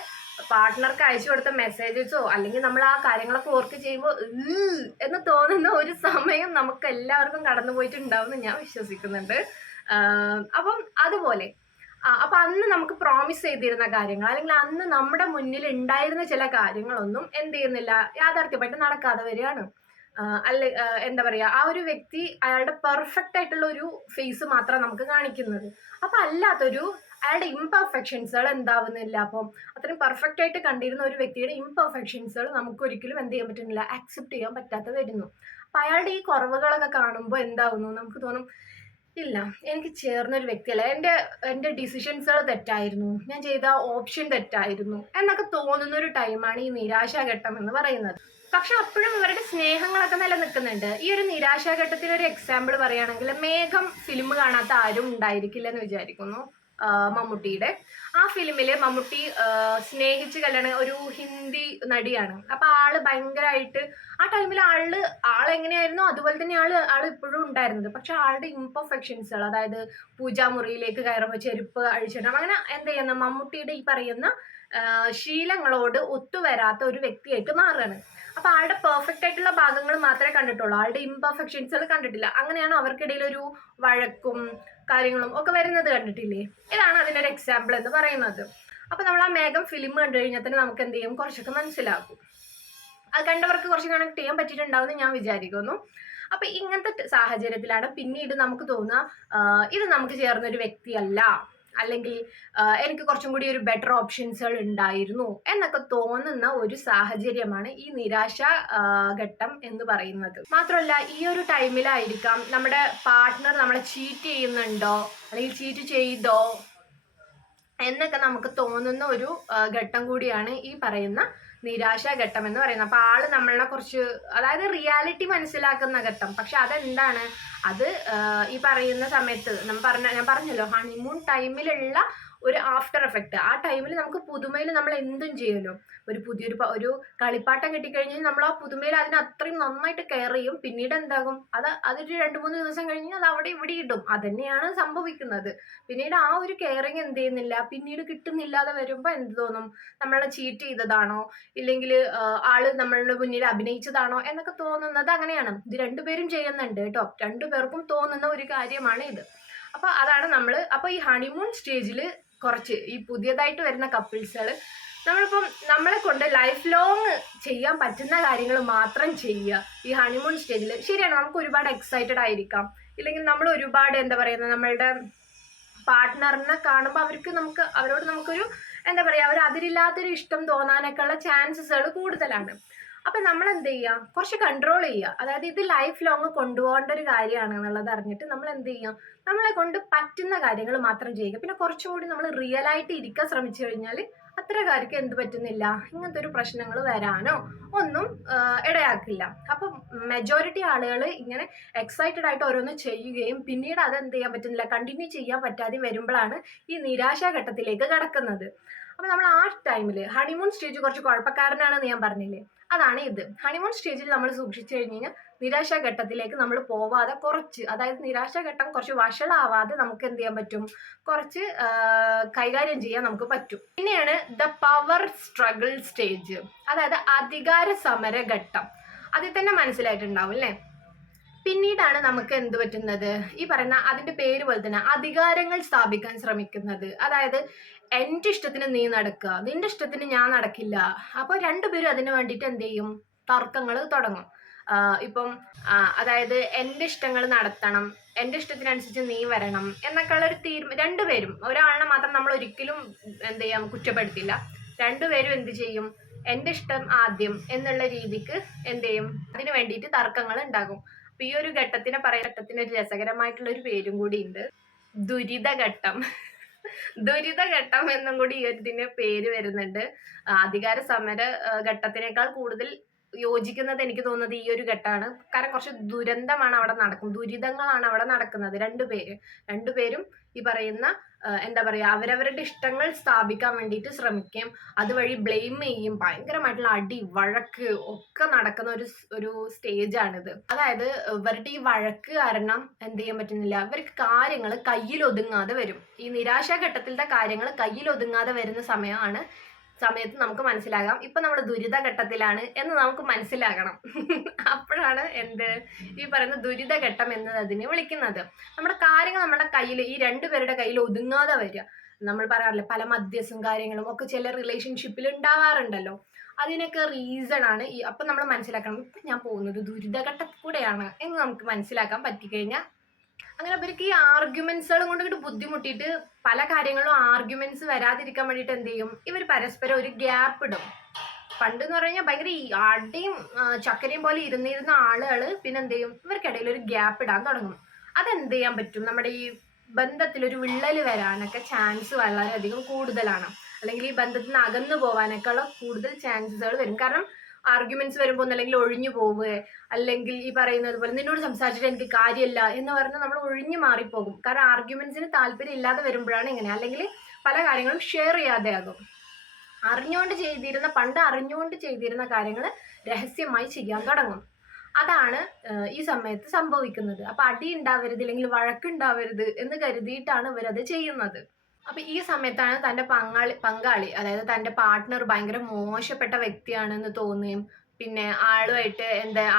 പാർട്ട്ണർക്ക് അയച്ചു കൊടുത്ത മെസ്സേജസോ അല്ലെങ്കിൽ നമ്മൾ ആ കാര്യങ്ങളൊക്കെ വർക്ക് ചെയ്യുമ്പോൾ എന്ന് തോന്നുന്ന ഒരു സമയം നമുക്ക് എല്ലാവർക്കും കടന്നു പോയിട്ടുണ്ടാവും എന്ന് ഞാൻ വിശ്വസിക്കുന്നുണ്ട്. അപ്പം അതുപോലെ അപ്പം അന്ന് നമുക്ക് പ്രോമിസ് ചെയ്തിരുന്ന കാര്യങ്ങൾ അല്ലെങ്കിൽ അന്ന് നമ്മുടെ മുന്നിൽ ഉണ്ടായിരുന്ന ചില കാര്യങ്ങളൊന്നും എന്ത് ചെയ്യുന്നില്ല, യാഥാർത്ഥ്യമായിട്ട് നടക്കാതെ വരികയാണ്. എന്താ പറയുക, ആ ഒരു വ്യക്തി അയാളുടെ പെർഫെക്റ്റ് ആയിട്ടുള്ള ഒരു ഫേസ് മാത്രം നമുക്ക് കാണിക്കുന്നത്. അപ്പം അല്ലാത്തൊരു അയാളുടെ ഇംപെർഫെക്ഷൻസുകൾ എന്താവുന്നില്ല. അപ്പം അത്രയും പെർഫെക്റ്റ് ആയിട്ട് കണ്ടിരുന്ന ഒരു വ്യക്തിയുടെ ഇംപെർഫെക്ഷൻസുകൾ നമുക്ക് ഒരിക്കലും എന്ത് ചെയ്യാൻ പറ്റുന്നില്ല, ആക്സെപ്റ്റ് ചെയ്യാൻ പറ്റാതെ വരുന്നു. അപ്പം അയാളുടെ ഈ കുറവുകളൊക്കെ കാണുമ്പോൾ എന്താവുന്നു, നമുക്ക് തോന്നും ഇല്ല എനിക്ക് ചേർന്നൊരു വ്യക്തിയല്ല, എൻ്റെ ഡിസിഷൻസുകൾ തെറ്റായിരുന്നു, ഞാൻ ചെയ്ത ഓപ്ഷൻ തെറ്റായിരുന്നു എന്നൊക്കെ തോന്നുന്ന ഒരു ടൈമാണ് ഈ നിരാശാഘട്ടം എന്ന് പറയുന്നത്. പക്ഷെ അപ്പോഴും ഇവരുടെ സ്നേഹങ്ങളൊക്കെ നിലനിൽക്കുന്നുണ്ട്. ഈ ഒരു നിരാശാഘട്ടത്തിന് ഒരു എക്സാമ്പിൾ പറയുകയാണെങ്കിൽ മേഘം ഫിലിം കാണാത്ത ആരും ഉണ്ടായിരിക്കില്ല എന്ന് വിചാരിക്കുന്നു. മമ്മൂട്ടിയുടെ ആ ഫിലിമില് മമ്മൂട്ടി സ്നേഹിച്ച് കല്യാണം ഒരു ഹിന്ദി നടിയാണ്. അപ്പൊ ആള് ഭയങ്കരമായിട്ട് ആ ടൈമിൽ ആളെങ്ങനെയായിരുന്നു അതുപോലെ തന്നെ ആള് ഇപ്പോഴും ഉണ്ടായിരുന്നത്. പക്ഷെ ആളുടെ ഇംപെർഫെക്ഷൻസുകൾ, അതായത് പൂജാമുറിയിലേക്ക് കയറുമ്പോൾ ചെരുപ്പ് അഴിച്ചിടണം, അങ്ങനെ എന്ത് ചെയ്യുന്ന മമ്മൂട്ടിയുടെ ഈ പറയുന്ന ശീലങ്ങളോട് ഒത്തുവരാത്ത ഒരു വ്യക്തിയായിട്ട് മാറുകയാണ്. അപ്പൊ ആളുടെ പെർഫെക്റ്റ് ആയിട്ടുള്ള ഭാഗങ്ങൾ മാത്രമേ കണ്ടിട്ടുള്ളൂ, ആളുടെ ഇംപെർഫെക്ഷൻസുകൾ കണ്ടിട്ടില്ല. അങ്ങനെയാണ് അവർക്കിടയിൽ ഒരു വഴക്കും കാര്യങ്ങളും ഒക്കെ വരുന്നത് കണ്ടിട്ടില്ലേ. ഇതാണ് അതിനൊരു എക്സാമ്പിൾ എന്ന് പറയുന്നത്. അപ്പൊ നമ്മൾ ആ മേഘം ഫിലിം കണ്ടു കഴിഞ്ഞാൽ തന്നെ നമുക്ക് എന്ത് ചെയ്യും, കുറച്ചൊക്കെ മനസ്സിലാക്കും. അത് കണ്ടവർക്ക് കുറച്ച് കണക്ട് ചെയ്യാൻ പറ്റിയിട്ടുണ്ടാവും എന്ന് ഞാൻ വിചാരിക്കുന്നു. അപ്പൊ ഇങ്ങനത്തെ സാഹചര്യത്തിലാണ് പിന്നീട് നമുക്ക് തോന്നുക ഇത് നമുക്ക് ചേർന്നൊരു വ്യക്തിയല്ല, അല്ലെങ്കിൽ എനിക്ക് കുറച്ചും കൂടി ഒരു ബെറ്റർ ഓപ്ഷൻസുകൾ ഉണ്ടായിരുന്നു എന്നൊക്കെ തോന്നുന്ന ഒരു സാഹചര്യമാണ് ഈ നിരാശ ഘട്ടം എന്ന് പറയുന്നത്. മാത്രമല്ല ഈ ഒരു ടൈമിലായിരിക്കാം നമ്മുടെ പാർട്ട്ണർ നമ്മളെ ചീറ്റ് ചെയ്യുന്നുണ്ടോ അല്ലെങ്കിൽ ചീറ്റ് ചെയ്തോ എന്നൊക്കെ നമുക്ക് തോന്നുന്ന ഒരു ഘട്ടം കൂടിയാണ് ഈ പറയുന്ന നിരാശാഘട്ടം എന്ന് പറയുന്നത്. അപ്പൊ ആള് നമ്മളെ കുറച്ച്, അതായത് റിയാലിറ്റി മനസ്സിലാക്കുന്ന ഘട്ടം. പക്ഷെ അതെന്താണ്, അത് ഈ പറയുന്ന സമയത്ത് ഞാൻ പറഞ്ഞല്ലോ, ഹണിമൂൺ ടൈമിലുള്ള ഒരു ആഫ്റ്റർ എഫക്റ്റ്. ആ ടൈമിൽ നമുക്ക് പുതുമയിൽ നമ്മൾ എന്തും ചെയ്യുമല്ലോ. ഒരു കളിപ്പാട്ടം കിട്ടിക്കഴിഞ്ഞാൽ നമ്മൾ ആ പുതുമയിൽ അതിനെ അത്രയും നന്നായിട്ട് കെയർ ചെയ്യും. പിന്നീട് എന്താകും, അതൊരു 2-3 ദിവസം കഴിഞ്ഞ് അത് അവിടെ ഇവിടെ ഇടും. അതന്നെയാണ് സംഭവിക്കുന്നത്. പിന്നീട് ആ ഒരു കെയറിങ് എന്ത് ചെയ്യുന്നില്ല, പിന്നീട് കിട്ടുന്നില്ലാതെ വരുമ്പോൾ എന്ത് തോന്നും, നമ്മളെ ചീറ്റ് ചെയ്തതാണോ ഇല്ലെങ്കിൽ ആള് നമ്മളുടെ മുന്നിൽ അഭിനയിച്ചതാണോ എന്നൊക്കെ തോന്നുന്നത് അങ്ങനെയാണ്. ഇത് രണ്ടുപേരും ചെയ്യുന്നുണ്ട് കേട്ടോ, രണ്ടുപേർക്കും തോന്നുന്ന ഒരു കാര്യമാണ് ഇത്. അപ്പൊ അതാണ് അപ്പൊ ഈ ഹണിമൂൺ സ്റ്റേജിൽ കുറച്ച് ഈ പുതിയതായിട്ട് വരുന്ന കപ്പിൾസുകൾ നമ്മളിപ്പം നമ്മളെ കൊണ്ട് ലൈഫ് ലോങ് ചെയ്യാൻ പറ്റുന്ന കാര്യങ്ങൾ മാത്രം ചെയ്യുക ഈ ഹണിമൂൺ സ്റ്റേജിൽ. ശരിയാണ്, നമുക്ക് ഒരുപാട് എക്സൈറ്റഡ് ആയിരിക്കാം, ഇല്ലെങ്കിൽ നമ്മൾ ഒരുപാട് എന്താ പറയുന്നത്, നമ്മളുടെ പാർട്ട്ണറിനെ കാണുമ്പോൾ അവരോട് നമുക്കൊരു എന്താ പറയുക, അവർ അതിരില്ലാത്തൊരു ഇഷ്ടം തോന്നാനൊക്കെ ഉള്ള ചാൻസസുകൾ കൂടുതലാണ്. അപ്പൊ നമ്മൾ എന്ത് ചെയ്യുക, കുറച്ച് കൺട്രോൾ ചെയ്യുക. അതായത് ഇത് ലൈഫ് ലോങ് കൊണ്ടുപോകേണ്ട ഒരു കാര്യമാണ് എന്നുള്ളത് അറിഞ്ഞിട്ട് നമ്മൾ എന്ത് ചെയ്യുക, നമ്മളെ കൊണ്ട് പറ്റുന്ന കാര്യങ്ങൾ മാത്രം ചെയ്യുക. പിന്നെ കുറച്ചുകൂടി നമ്മൾ റിയൽ ആയിട്ട് ഇരിക്കാൻ ശ്രമിച്ചു കഴിഞ്ഞാൽ അത്രക്കാർക്ക് എന്ത് പറ്റുന്നില്ല, ഇങ്ങനത്തെ ഒരു പ്രശ്നങ്ങൾ വരാനോ ഒന്നും ഇടയാക്കില്ല. അപ്പം മെജോറിറ്റി ആളുകൾ ഇങ്ങനെ എക്സൈറ്റഡ് ആയിട്ട് ഓരോന്ന് ചെയ്യുകയും പിന്നീട് അത് എന്ത് ചെയ്യാൻ പറ്റുന്നില്ല, കണ്ടിന്യൂ ചെയ്യാൻ പറ്റാതെ വരുമ്പോഴാണ് ഈ നിരാശാഘട്ടത്തിലേക്ക് കടക്കുന്നത്. അപ്പൊ നമ്മൾ ആ ടൈമിൽ ഹണിമൂൺ സ്റ്റേജ് കുറച്ച് കുഴപ്പക്കാരനാണെന്ന് ഞാൻ പറഞ്ഞില്ലേ, അതാണ് ഇത്. ഹണിമൂൺ സ്റ്റേജിൽ നമ്മൾ സൂക്ഷിച്ചു കഴിഞ്ഞ് കഴിഞ്ഞാൽ നിരാശാഘട്ടത്തിലേക്ക് നമ്മൾ പോവാതെ കുറച്ച്, അതായത് നിരാശാഘട്ടം കുറച്ച് വഷളാവാതെ നമുക്ക് എന്ത് ചെയ്യാൻ പറ്റും, കുറച്ച് കൈകാര്യം ചെയ്യാൻ നമുക്ക് പറ്റും. പിന്നെയാണ് ദ പവർ സ്ട്രഗിൾ സ്റ്റേജ്, അതായത് അധികാര സമര ഘട്ടം. അതിൽ തന്നെ മനസ്സിലായിട്ടുണ്ടാവും അല്ലേ. പിന്നീടാണ് നമുക്ക് എന്ത് പറ്റുന്നത്, ഈ പറയുന്ന അതിന്റെ പേര് പോലെ തന്നെ അധികാരങ്ങൾ സ്ഥാപിക്കാൻ ശ്രമിക്കുന്നത്. അതായത് എൻ്റെ ഇഷ്ടത്തിന് നീ നടക്കുക, നിന്റെ ഇഷ്ടത്തിന് ഞാൻ നടക്കില്ല. അപ്പോൾ രണ്ടുപേരും അതിന് വേണ്ടിയിട്ട് എന്ത് ചെയ്യും, തർക്കങ്ങൾ തുടങ്ങും. ഇപ്പം അതായത് എൻ്റെ ഇഷ്ടങ്ങൾ നടത്തണം, എൻ്റെ ഇഷ്ടത്തിനനുസരിച്ച് നീ വരണം എന്നൊക്കെ ഉള്ള ഒരു രണ്ടുപേരും, ഒരാളിനെ മാത്രം നമ്മൾ ഒരിക്കലും എന്ത് ചെയ്യാം, കുറ്റപ്പെടുത്തില്ല. രണ്ടുപേരും എന്ത് ചെയ്യും, എൻ്റെ ഇഷ്ടം ആദ്യം എന്നുള്ള രീതിക്ക് എന്ത് ചെയ്യും, അതിന് വേണ്ടിയിട്ട് തർക്കങ്ങൾ ഉണ്ടാകും. അപ്പൊ ഈ ഒരു ഘട്ടത്തിന് ഒരു രസകരമായിട്ടുള്ള ഒരു പേരും കൂടി ഉണ്ട്, ദുരിതഘട്ടം. ദുരിതഘട്ടം എന്നും കൂടി ഈ ഇതിന് പേര് വരുന്നുണ്ട്. അധികാര സമര ഘട്ടത്തിനേക്കാൾ കൂടുതൽ യോജിക്കുന്നത് എനിക്ക് തോന്നുന്നത് ഈ ഒരു ഘട്ടമാണ്. കാരണം കുറച്ച് ദുരന്തമാണ് അവിടെ നടക്കുന്നത്, ദുരിതങ്ങളാണ് അവിടെ നടക്കുന്നത്. രണ്ടുപേരും ഈ പറയുന്ന എന്താ പറയാ, അവരവരുടെ ഇഷ്ടങ്ങൾ സ്ഥാപിക്കാൻ വേണ്ടിയിട്ട് ശ്രമിക്കും. അതുവഴി ബ്ലെയിം ചെയ്യും. ഭയങ്കരമായിട്ടുള്ള അടി വഴക്ക് ഒക്കെ നടക്കുന്ന ഒരു സ്റ്റേജാണിത്. അതായത് ഇവരുടെ ഈ വഴക്ക് കാരണം എന്ത് ചെയ്യാൻ പറ്റുന്നില്ല, ഇവർക്ക് കാര്യങ്ങൾ കയ്യിലൊതുങ്ങാതെ വരും. ഈ നിരാശാഘട്ടത്തിലത്തെ കാര്യങ്ങൾ കയ്യിലൊതുങ്ങാതെ വരുന്ന സമയത്ത് നമുക്ക് മനസ്സിലാകാം ഇപ്പൊ നമ്മൾ ദുരിതഘട്ടത്തിലാണ് എന്ന് നമുക്ക് മനസ്സിലാകണം. അപ്പോഴാണ് ഈ പറയുന്ന ദുരിതഘട്ടം എന്നത് അതിനെ വിളിക്കുന്നത്. നമ്മുടെ കാര്യങ്ങൾ നമ്മുടെ കയ്യിൽ, ഈ രണ്ടുപേരുടെ കയ്യിൽ ഒതുങ്ങാതെ വരിക. നമ്മൾ പറയാറില്ല, പല മധ്യസ്ഥം കാര്യങ്ങളും ഒക്കെ ചില റിലേഷൻഷിപ്പിൽ ഉണ്ടാവാറുണ്ടല്ലോ. അതിനൊക്കെ റീസൺ ആണ് അപ്പൊ നമ്മൾ മനസ്സിലാക്കണം, ഇപ്പൊ ഞാൻ പോകുന്നത് ദുരിതഘട്ടത്തിൽ കൂടെയാണ് എന്ന് നമുക്ക് മനസ്സിലാക്കാൻ പറ്റിക്കഴിഞ്ഞാൽ, അങ്ങനെ അവർക്ക് ഈ ആർഗ്യുമെന്റ്സുകളും കൊണ്ട് ബുദ്ധിമുട്ടിയിട്ട് പല കാര്യങ്ങളും ആർഗ്യുമെന്റ്സ് വരാതിരിക്കാൻ വേണ്ടിയിട്ട് എന്ത് ചെയ്യും, ഇവർ പരസ്പരം ഒരു ഗ്യാപ്പ് ഇടും. പണ്ട് എന്ന് പറഞ്ഞാൽ ഭയങ്കര അടിയും ചക്കരയും പോലെ ഇരുന്നിരുന്ന ആളുകൾ പിന്നെ എന്ത് ചെയ്യും, ഇവർക്കിടയിൽ ഒരു ഗ്യാപ്പ് ഇടാൻ തുടങ്ങും. അതെന്ത് ചെയ്യാൻ പറ്റും, നമ്മുടെ ഈ ബന്ധത്തിൽ ഒരു വിള്ളൽ വരാനൊക്കെ ചാൻസ് വളരെയധികം കൂടുതലാണ്. അല്ലെങ്കിൽ ഈ ബന്ധത്തിൽ നിന്ന് അകന്നു പോകാനൊക്കെ ഉള്ള കൂടുതൽ ചാൻസസുകൾ വരും. കാരണം ആർഗ്യുമെന്റ്സ് വരുമ്പോൾ അല്ലെങ്കിൽ ഒഴിഞ്ഞു പോവുക, അല്ലെങ്കിൽ ഈ പറയുന്നത് പോലെ നിന്നോട് സംസാരിച്ചിട്ട് എനിക്ക് കാര്യമില്ല എന്ന് പറഞ്ഞാൽ നമ്മൾ ഒഴിഞ്ഞു മാറിപ്പോകും. കാരണം ആർഗ്യുമെന്റ്സിന് താല്പര്യം ഇല്ലാതെ വരുമ്പോഴാണ് ഇങ്ങനെ. അല്ലെങ്കിൽ പല കാര്യങ്ങളും ഷെയർ ചെയ്യാതെ ആകും. പണ്ട് അറിഞ്ഞുകൊണ്ട് ചെയ്തിരുന്ന കാര്യങ്ങൾ രഹസ്യമായി ചെയ്യാൻ തുടങ്ങും. അതാണ് ഈ സമയത്ത് സംഭവിക്കുന്നത്. അപ്പൊ അടി ഉണ്ടാവരുത് അല്ലെങ്കിൽ വഴക്കുണ്ടാവരുത് എന്ന് കരുതിയിട്ടാണ് ഇവരത് ചെയ്യുന്നത്. അപ്പൊ ഈ സമയത്താണ് തന്റെ പങ്കാളി, അതായത് തന്റെ പാർട്ട്ണർ ഭയങ്കര മോശപ്പെട്ട വ്യക്തിയാണെന്ന് തോന്നുകയും പിന്നെ ആളുമായിട്ട്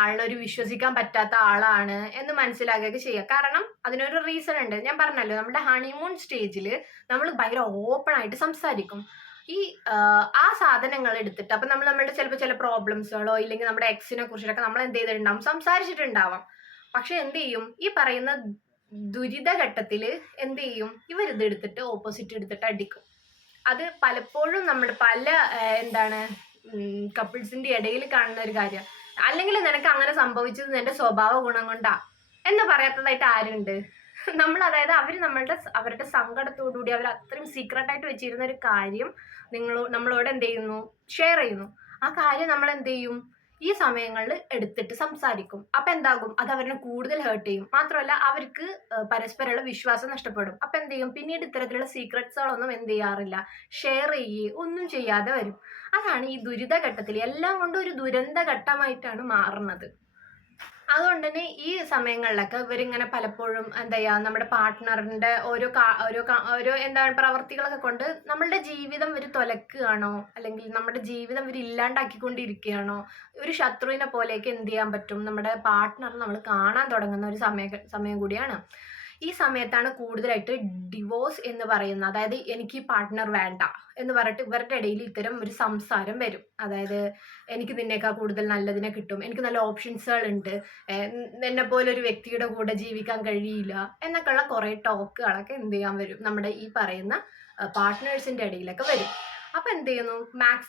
ആളിനൊരു വിശ്വസിക്കാൻ പറ്റാത്ത ആളാണ് എന്ന് മനസ്സിലാക്കുകയൊക്കെ ചെയ്യുക. കാരണം അതിനൊരു റീസൺ ഉണ്ട്. ഞാൻ പറഞ്ഞല്ലോ, നമ്മുടെ ഹണിമൂൺ സ്റ്റേജിൽ നമ്മൾ ഭയങ്കര ഓപ്പൺ ആയിട്ട് സംസാരിക്കും. ഈ ആ സാധനങ്ങൾ എടുത്തിട്ട് അപ്പൊ നമ്മൾ നമ്മളുടെ ചിലപ്പോൾ ചില പ്രോബ്ലംസുകളോ ഇല്ലെങ്കിൽ നമ്മുടെ എക്സിനെ കുറിച്ചിട്ടൊക്കെ നമ്മൾ എന്ത് ചെയ്തിട്ടുണ്ടാവും, സംസാരിച്ചിട്ടുണ്ടാവാം. പക്ഷെ എന്ത് ചെയ്യും, ഈ പറയുന്ന ദുരിതഘട്ടത്തില് എന്ത് ചെയ്യും, ഇവരിത് എടുത്തിട്ട് ഓപ്പോസിറ്റ് എടുത്തിട്ട് അടിക്കും. അത് പലപ്പോഴും നമ്മൾ പല കപ്പിൾസിന്റെ ഇടയിൽ കാണുന്ന ഒരു കാര്യം. അല്ലെങ്കിൽ നിനക്ക് അങ്ങനെ സംഭവിച്ചത് നിന്റെ സ്വഭാവ ഗുണം കൊണ്ടാ എന്ന് പറയാത്തതായിട്ട് ആരുണ്ട്? അതായത് അവരുടെ സങ്കടത്തോടുകൂടി അവർ അത്രയും സീക്രട്ട് ആയിട്ട് വെച്ചിരുന്ന ഒരു കാര്യം നമ്മളോട് എന്ത് ചെയ്യുന്നു, ഷെയർ ചെയ്യുന്നു. ആ കാര്യം നമ്മൾ എന്ത് ചെയ്യും, ഈ സമയങ്ങളിൽ എടുത്തിട്ട് സംസാരിക്കും. അപ്പൊ എന്താകും, അത് അവരെ കൂടുതൽ ഹേർട്ട് ചെയ്യും. മാത്രമല്ല അവർക്ക് പരസ്പരമുള്ള വിശ്വാസം നഷ്ടപ്പെടും. അപ്പൊ എന്ത് ചെയ്യും, പിന്നീട് ഇത്തരത്തിലുള്ള സീക്രട്സുകളൊന്നും എന്ത് ചെയ്യാറില്ല, ഷെയർ ഒന്നും ചെയ്യാതെ വരും. അതാണ് ഈ ദുരിതഘട്ടത്തിൽ എല്ലാം കൊണ്ടും ഒരു ദുരന്ത ഘട്ടമായിട്ടാണ് മാറുന്നത്. അതുകൊണ്ട് തന്നെ ഈ സമയങ്ങളിലൊക്കെ ഇവരിങ്ങനെ പലപ്പോഴും നമ്മുടെ പാർട്ട്ണറിന്റെ ഓരോ പ്രവർത്തികളൊക്കെ കൊണ്ട് നമ്മളുടെ ജീവിതം ഇവർ തുലക്കുകയാണോ, അല്ലെങ്കിൽ നമ്മുടെ ജീവിതം ഇവർ ഇല്ലാണ്ടാക്കിക്കൊണ്ടിരിക്കുകയാണോ, ഒരു ശത്രുവിനെ പോലെയൊക്കെ എന്ത് ചെയ്യാൻ പറ്റും, നമ്മുടെ പാർട്ട്ണർ നമ്മൾ കാണാൻ തുടങ്ങുന്ന ഒരു സമയം കൂടിയാണ്. ഈ സമയത്താണ് കൂടുതലായിട്ട് ഡിവോഴ്സ് എന്ന് പറയുന്ന, അതായത് എനിക്ക് ഈ പാർട്ട്ണർ വേണ്ട എന്ന് പറഞ്ഞിട്ട് ഇവരുടെ ഇടയിൽ ഇത്തരം ഒരു സംസാരം വരും. അതായത് എനിക്ക് നിന്നേക്കാൾ കൂടുതൽ നല്ലതിനെ കിട്ടും, എനിക്ക് നല്ല ഓപ്ഷൻസുകൾ ഉണ്ട്, എന്നെ പോലെ ഒരു വ്യക്തിയുടെ കൂടെ ജീവിക്കാൻ കഴിയില്ല എന്നൊക്കെയുള്ള കുറേ ടോക്കുകളൊക്കെ എന്ത് ചെയ്യാൻ വരും, നമ്മുടെ ഈ പറയുന്ന പാർട്ട്നേഴ്സിന്റെ ഇടയിലൊക്കെ വരും. അപ്പൊ എന്ത് ചെയ്യുന്നു,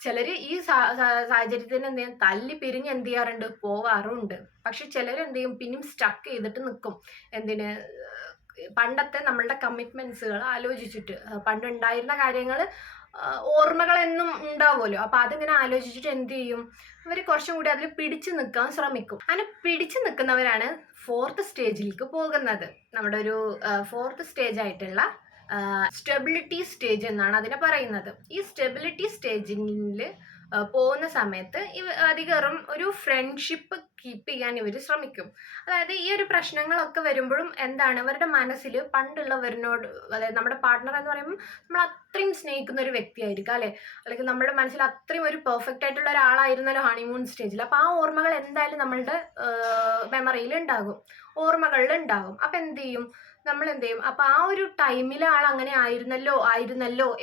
ചിലര് ഈ സാഹചര്യത്തിന് എന്ത് ചെയ്യും, തല്ലി പിരിഞ്ഞ് എന്ത് ചെയ്യാറുണ്ട്, പോവാറുണ്ട്. പക്ഷെ ചിലർ എന്ത് ചെയ്യും, പിന്നെയും സ്റ്റക്ക് ചെയ്തിട്ട് നിൽക്കും. പണ്ടത്തെ നമ്മളുടെ കമ്മിറ്റ്മെന്റ്സുകൾ ആലോചിച്ചിട്ട്, പണ്ടുണ്ടായിരുന്ന കാര്യങ്ങൾ ഓർമ്മകളെന്നും ഉണ്ടാവുമല്ലോ. അപ്പൊ അതിങ്ങനെ ആലോചിച്ചിട്ട് എന്ത് ചെയ്യും, ഇവർ കുറച്ചും കൂടി അതിൽ പിടിച്ചു നിൽക്കാൻ ശ്രമിക്കും. അങ്ങനെ പിടിച്ചു നിൽക്കുന്നവരാണ് 4th സ്റ്റേജിലേക്ക് പോകുന്നത്. നമ്മുടെ ഒരു 4th സ്റ്റേജ് ആയിട്ടുള്ള സ്റ്റെബിലിറ്റി സ്റ്റേജ് എന്നാണ് അതിനെ പറയുന്നത്. ഈ സ്റ്റെബിലിറ്റി സ്റ്റേജിൽ പോകുന്ന സമയത്ത് അധികറും ഒരു ഫ്രണ്ട്ഷിപ്പ് കീപ്പ് ചെയ്യാൻ ഇവർ ശ്രമിക്കും. അതായത് ഈ ഒരു പ്രശ്നങ്ങളൊക്കെ വരുമ്പോഴും അവരുടെ മനസ്സിൽ പണ്ടുള്ളവരിനോട്, അതായത് നമ്മുടെ പാർട്ട്ണർ എന്ന് പറയുമ്പോൾ നമ്മൾ അത്രയും സ്നേഹിക്കുന്ന ഒരു വ്യക്തിയായിരിക്കും അല്ലെ, അല്ലെങ്കിൽ നമ്മുടെ മനസ്സിൽ അത്രയും ഒരു പെർഫെക്റ്റ് ആയിട്ടുള്ള ഒരാളായിരുന്നല്ലോ ഹണിമൂൺ സ്റ്റേജിൽ. അപ്പൊ ആ ഓർമ്മകൾ എന്തായാലും നമ്മളുടെ മെമ്മറിയിൽ ഉണ്ടാകും, ഓർമ്മകളിൽ ഉണ്ടാകും. അപ്പൊ എന്ത് ചെയ്യും, നമ്മൾ എന്ത് ചെയ്യും, അപ്പൊ ആ ഒരു ടൈമിൽ ആൾ അങ്ങനെ ആയിരുന്നല്ലോ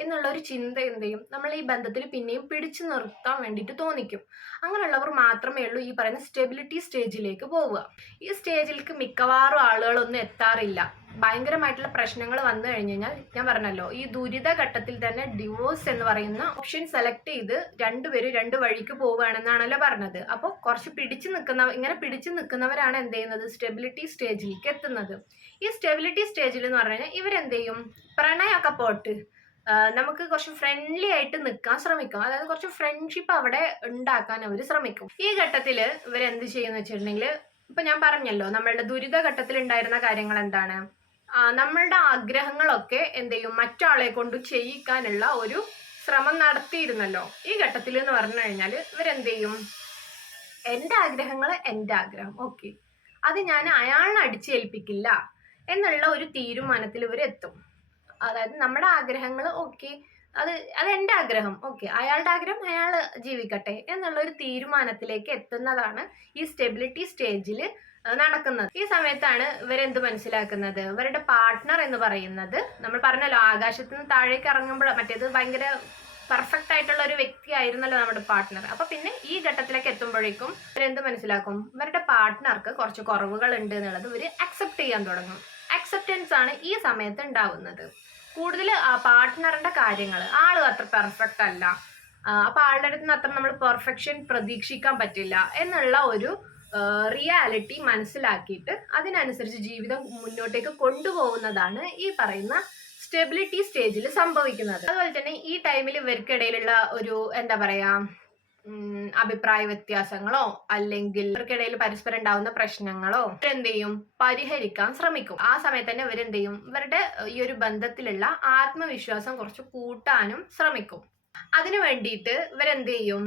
എന്നുള്ള ഒരു ചിന്ത എന്ത് ചെയ്യും, നമ്മൾ ഈ ബന്ധത്തിൽ പിന്നെയും പിടിച്ചു നിർത്താൻ വേണ്ടിയിട്ട് തോന്നിക്കും. അങ്ങനെയുള്ളവർ മാത്രമേ ഉള്ളൂ ഈ പറയുന്ന സ്റ്റെബിലിറ്റി സ്റ്റേജിലേക്ക് പോവുക. ഈ സ്റ്റേജിലേക്ക് മിക്കവാറും ആളുകളൊന്നും എത്താറില്ല. ഭയങ്കരമായിട്ടുള്ള പ്രശ്നങ്ങൾ വന്നു കഴിഞ്ഞു കഴിഞ്ഞാൽ ഞാൻ പറഞ്ഞല്ലോ, ഈ ദുരിത ഘട്ടത്തിൽ തന്നെ ഡിവോഴ്സ് എന്ന് പറയുന്ന ഓപ്ഷൻ സെലക്ട് ചെയ്ത് രണ്ടുപേരും രണ്ട് വഴിക്ക് പോവുകയാണെന്നാണല്ലോ പറഞ്ഞത്. അപ്പോൾ കുറച്ച് ഇങ്ങനെ പിടിച്ചു നിൽക്കുന്നവരാണ് എന്ത് ചെയ്യുന്നത്, സ്റ്റെബിലിറ്റി സ്റ്റേജിലേക്ക് എത്തുന്നത്. ഈ സ്റ്റെബിലിറ്റി സ്റ്റേജിൽ എന്ന് പറഞ്ഞു കഴിഞ്ഞാൽ ഇവരെന്ത് ചെയ്യും, പ്രണയമൊക്കെ പോട്ട് നമുക്ക് കുറച്ച് ഫ്രണ്ട്ലി ആയിട്ട് നിൽക്കാൻ ശ്രമിക്കും. അതായത് കുറച്ച് ഫ്രണ്ട്ഷിപ്പ് അവിടെ ഉണ്ടാക്കാൻ അവർ ശ്രമിക്കും. ഈ ഘട്ടത്തിൽ ഇവരെന്ത് ചെയ്യുന്ന വെച്ചിട്ടുണ്ടെങ്കിൽ, ഇപ്പൊ ഞാൻ പറഞ്ഞല്ലോ നമ്മളുടെ ദുരിത ഘട്ടത്തിൽ ഉണ്ടായിരുന്ന കാര്യങ്ങൾ എന്താണ്, നമ്മളുടെ ആഗ്രഹങ്ങളൊക്കെ എന്ത് ചെയ്യും, മറ്റാളെ കൊണ്ട് ചെയ്യിക്കാനുള്ള ഒരു ശ്രമം നടത്തിയിരുന്നല്ലോ. ഈ ഘട്ടത്തിൽ എന്ന് പറഞ്ഞു കഴിഞ്ഞാൽ ഇവരെന്ത് ചെയ്യും, എൻ്റെ ആഗ്രഹങ്ങൾ എൻ്റെ ആഗ്രഹം, ഓക്കെ, അത് ഞാൻ അയാളിനെ അടിച്ചേൽപ്പിക്കില്ല എന്നുള്ള ഒരു തീരുമാനത്തിൽ ഇവരെത്തും. അതായത് നമ്മുടെ ആഗ്രഹങ്ങൾ ഓക്കെ, അത് എൻ്റെ ആഗ്രഹം ഓക്കെ, അയാളുടെ ആഗ്രഹം അയാൾ ജീവിക്കട്ടെ എന്നുള്ള ഒരു തീരുമാനത്തിലേക്ക് എത്തുന്നതാണ് ഈ സ്റ്റെബിലിറ്റി സ്റ്റേജിൽ നടക്കുന്നത്. ഈ സമയത്താണ് ഇവരെന്ത് മനസ്സിലാക്കുന്നത്, ഇവരുടെ പാർട്ട്ണർ എന്ന് പറയുന്നത്, നമ്മൾ പറഞ്ഞല്ലോ ആകാശത്ത് നിന്ന് താഴേക്ക് ഇറങ്ങുമ്പോൾ മറ്റേത് ഭയങ്കര പെർഫെക്റ്റ് ആയിട്ടുള്ള ഒരു വ്യക്തി ആയിരുന്നല്ലോ നമ്മുടെ പാർട്ട്ണർ. അപ്പൊ പിന്നെ ഈ ഘട്ടത്തിലേക്ക് എത്തുമ്പോഴേക്കും ഇവരെന്ത് മനസ്സിലാക്കും, ഇവരുടെ പാർട്ട്ണർക്ക് കുറച്ച് കുറവുകൾ ഉണ്ട് എന്നുള്ളത് ഇവർ അക്സെപ്റ്റ് ചെയ്യാൻ തുടങ്ങും. അക്സെപ്റ്റൻസ് ആണ് ഈ സമയത്ത് ഉണ്ടാവുന്നത്. കൂടുതൽ ആ പാർട്ട്ണറിന്റെ കാര്യങ്ങൾ, ആള് അത്ര പെർഫെക്റ്റ് അല്ല, അപ്പൊ ആളുടെ അടുത്ത് നിന്ന് അത്ര നമ്മൾ പെർഫെക്ഷൻ പ്രതീക്ഷിക്കാൻ പറ്റില്ല എന്നുള്ള ഒരു റിയാലിറ്റി മനസ്സിലാക്കിയിട്ട് അതിനനുസരിച്ച് ജീവിതം മുന്നോട്ടേക്ക് കൊണ്ടുപോകുന്നതാണ് ഈ പറയുന്ന സ്റ്റെബിലിറ്റി സ്റ്റേജിൽ സംഭവിക്കുന്നത്. അതുപോലെ തന്നെ ഈ ടൈമിൽ ഇവർക്കിടയിലുള്ള ഒരു അഭിപ്രായ വ്യത്യാസങ്ങളോ അല്ലെങ്കിൽ ഇവർക്കിടയിൽ പരസ്പരം ഉണ്ടാവുന്ന പ്രശ്നങ്ങളോ ഇവരെന്ത് ചെയ്യും, പരിഹരിക്കാൻ ശ്രമിക്കും. ആ സമയത്ത് തന്നെ ഇവരെന്ത് ചെയ്യും, ഇവരുടെ ഈ ഒരു ബന്ധത്തിലുള്ള ആത്മവിശ്വാസം കുറച്ച് കൂട്ടാനും ശ്രമിക്കും. അതിനു വേണ്ടിയിട്ട് ഇവരെന്ത് ചെയ്യും,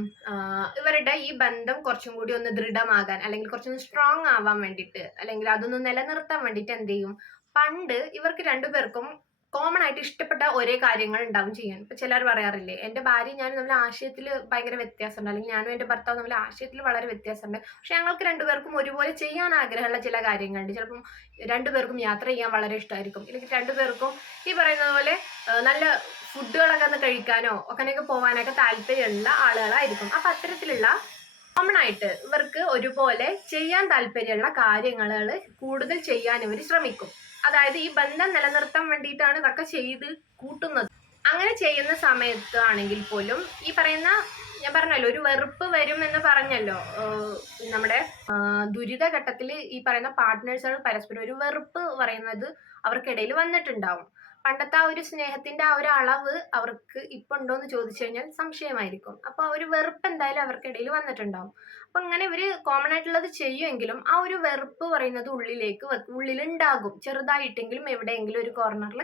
ഇവരുടെ ഈ ബന്ധം കുറച്ചും കൂടി ഒന്ന് ദൃഢമാകാൻ അല്ലെങ്കിൽ കുറച്ചൊന്ന് സ്ട്രോങ് ആവാൻ വേണ്ടിയിട്ട് അല്ലെങ്കിൽ അതൊന്ന് നിലനിർത്താൻ വേണ്ടിയിട്ട് എന്ത് ചെയ്യും, പണ്ട് ഇവർക്ക് രണ്ടുപേർക്കും കോമൺ ആയിട്ട് ഇഷ്ടപ്പെട്ട ഒരേ കാര്യങ്ങൾ ഉണ്ടാവും ചെയ്യാൻ. ഇപ്പൊ ചിലർ പറയാറില്ലേ, എന്റെ ഭാര്യ ഞാനും തമ്മിൽ ആശയത്തിൽ ഭയങ്കര വ്യത്യാസമുണ്ട്, അല്ലെങ്കിൽ ഞാനും എന്റെ ഭർത്താവും തമ്മിൽ ആശയത്തിൽ വളരെ വ്യത്യാസമുണ്ട്, പക്ഷെ ഞങ്ങൾക്ക് രണ്ടുപേർക്കും ഒരുപോലെ ചെയ്യാൻ ആഗ്രഹമുള്ള ചില കാര്യങ്ങളുണ്ട്. ചിലപ്പം രണ്ടുപേർക്കും യാത്ര ചെയ്യാൻ വളരെ ഇഷ്ടമായിരിക്കും, അല്ലെങ്കിൽ രണ്ടുപേർക്കും ഈ പറയുന്നത് പോലെ നല്ല ഫുഡുകളൊക്കെ ഒന്ന് കഴിക്കാനോ ഒക്കെയൊക്കെ പോകാനൊക്കെ താല്പര്യമുള്ള ആളുകളായിരിക്കും. അപ്പൊ അത്തരത്തിലുള്ള കോമൺ ആയിട്ട് ഇവർക്ക് ഒരുപോലെ ചെയ്യാൻ താല്പര്യമുള്ള കാര്യങ്ങൾ കൂടുതൽ ചെയ്യാൻ ഇവർ ശ്രമിക്കും. അതായത് ഈ ബന്ധം നിലനിർത്താൻ വേണ്ടിയിട്ടാണ് ഇതൊക്കെ ചെയ്ത് കൂട്ടുന്നത്. അങ്ങനെ ചെയ്യുന്ന സമയത്താണെങ്കിൽ പോലും ഈ പറയുന്ന, ഞാൻ പറഞ്ഞല്ലോ ഒരു വെറുപ്പ് വരും എന്ന് പറഞ്ഞല്ലോ, നമ്മുടെ ദുരിതഘട്ടത്തിൽ ഈ പറയുന്ന പാർട്ട്നേഴ്സുകൾ പരസ്പരം ഒരു വെറുപ്പ് പറയുന്നത് അവർക്കിടയിൽ വന്നിട്ടുണ്ടാവും. പണ്ടത്തെ ആ ഒരു സ്നേഹത്തിന്റെ ആ ഒരു അളവ് അവർക്ക് ഇപ്പൊ ഉണ്ടോ എന്ന് ചോദിച്ചു കഴിഞ്ഞാൽ സംശയമായിരിക്കും. അപ്പൊ ആ ഒരു വെറുപ്പ് എന്തായാലും അവർക്കിടയിൽ വന്നിട്ടുണ്ടാവും. അപ്പൊ ഇങ്ങനെ ഇവര് കോമൺ ആയിട്ടുള്ളത് ചെയ്യുമെങ്കിലും ആ ഒരു വെറുപ്പ് പറയുന്നത് ഉള്ളിലുണ്ടാകും, ചെറുതായിട്ടെങ്കിലും എവിടെയെങ്കിലും ഒരു കോർണറിൽ.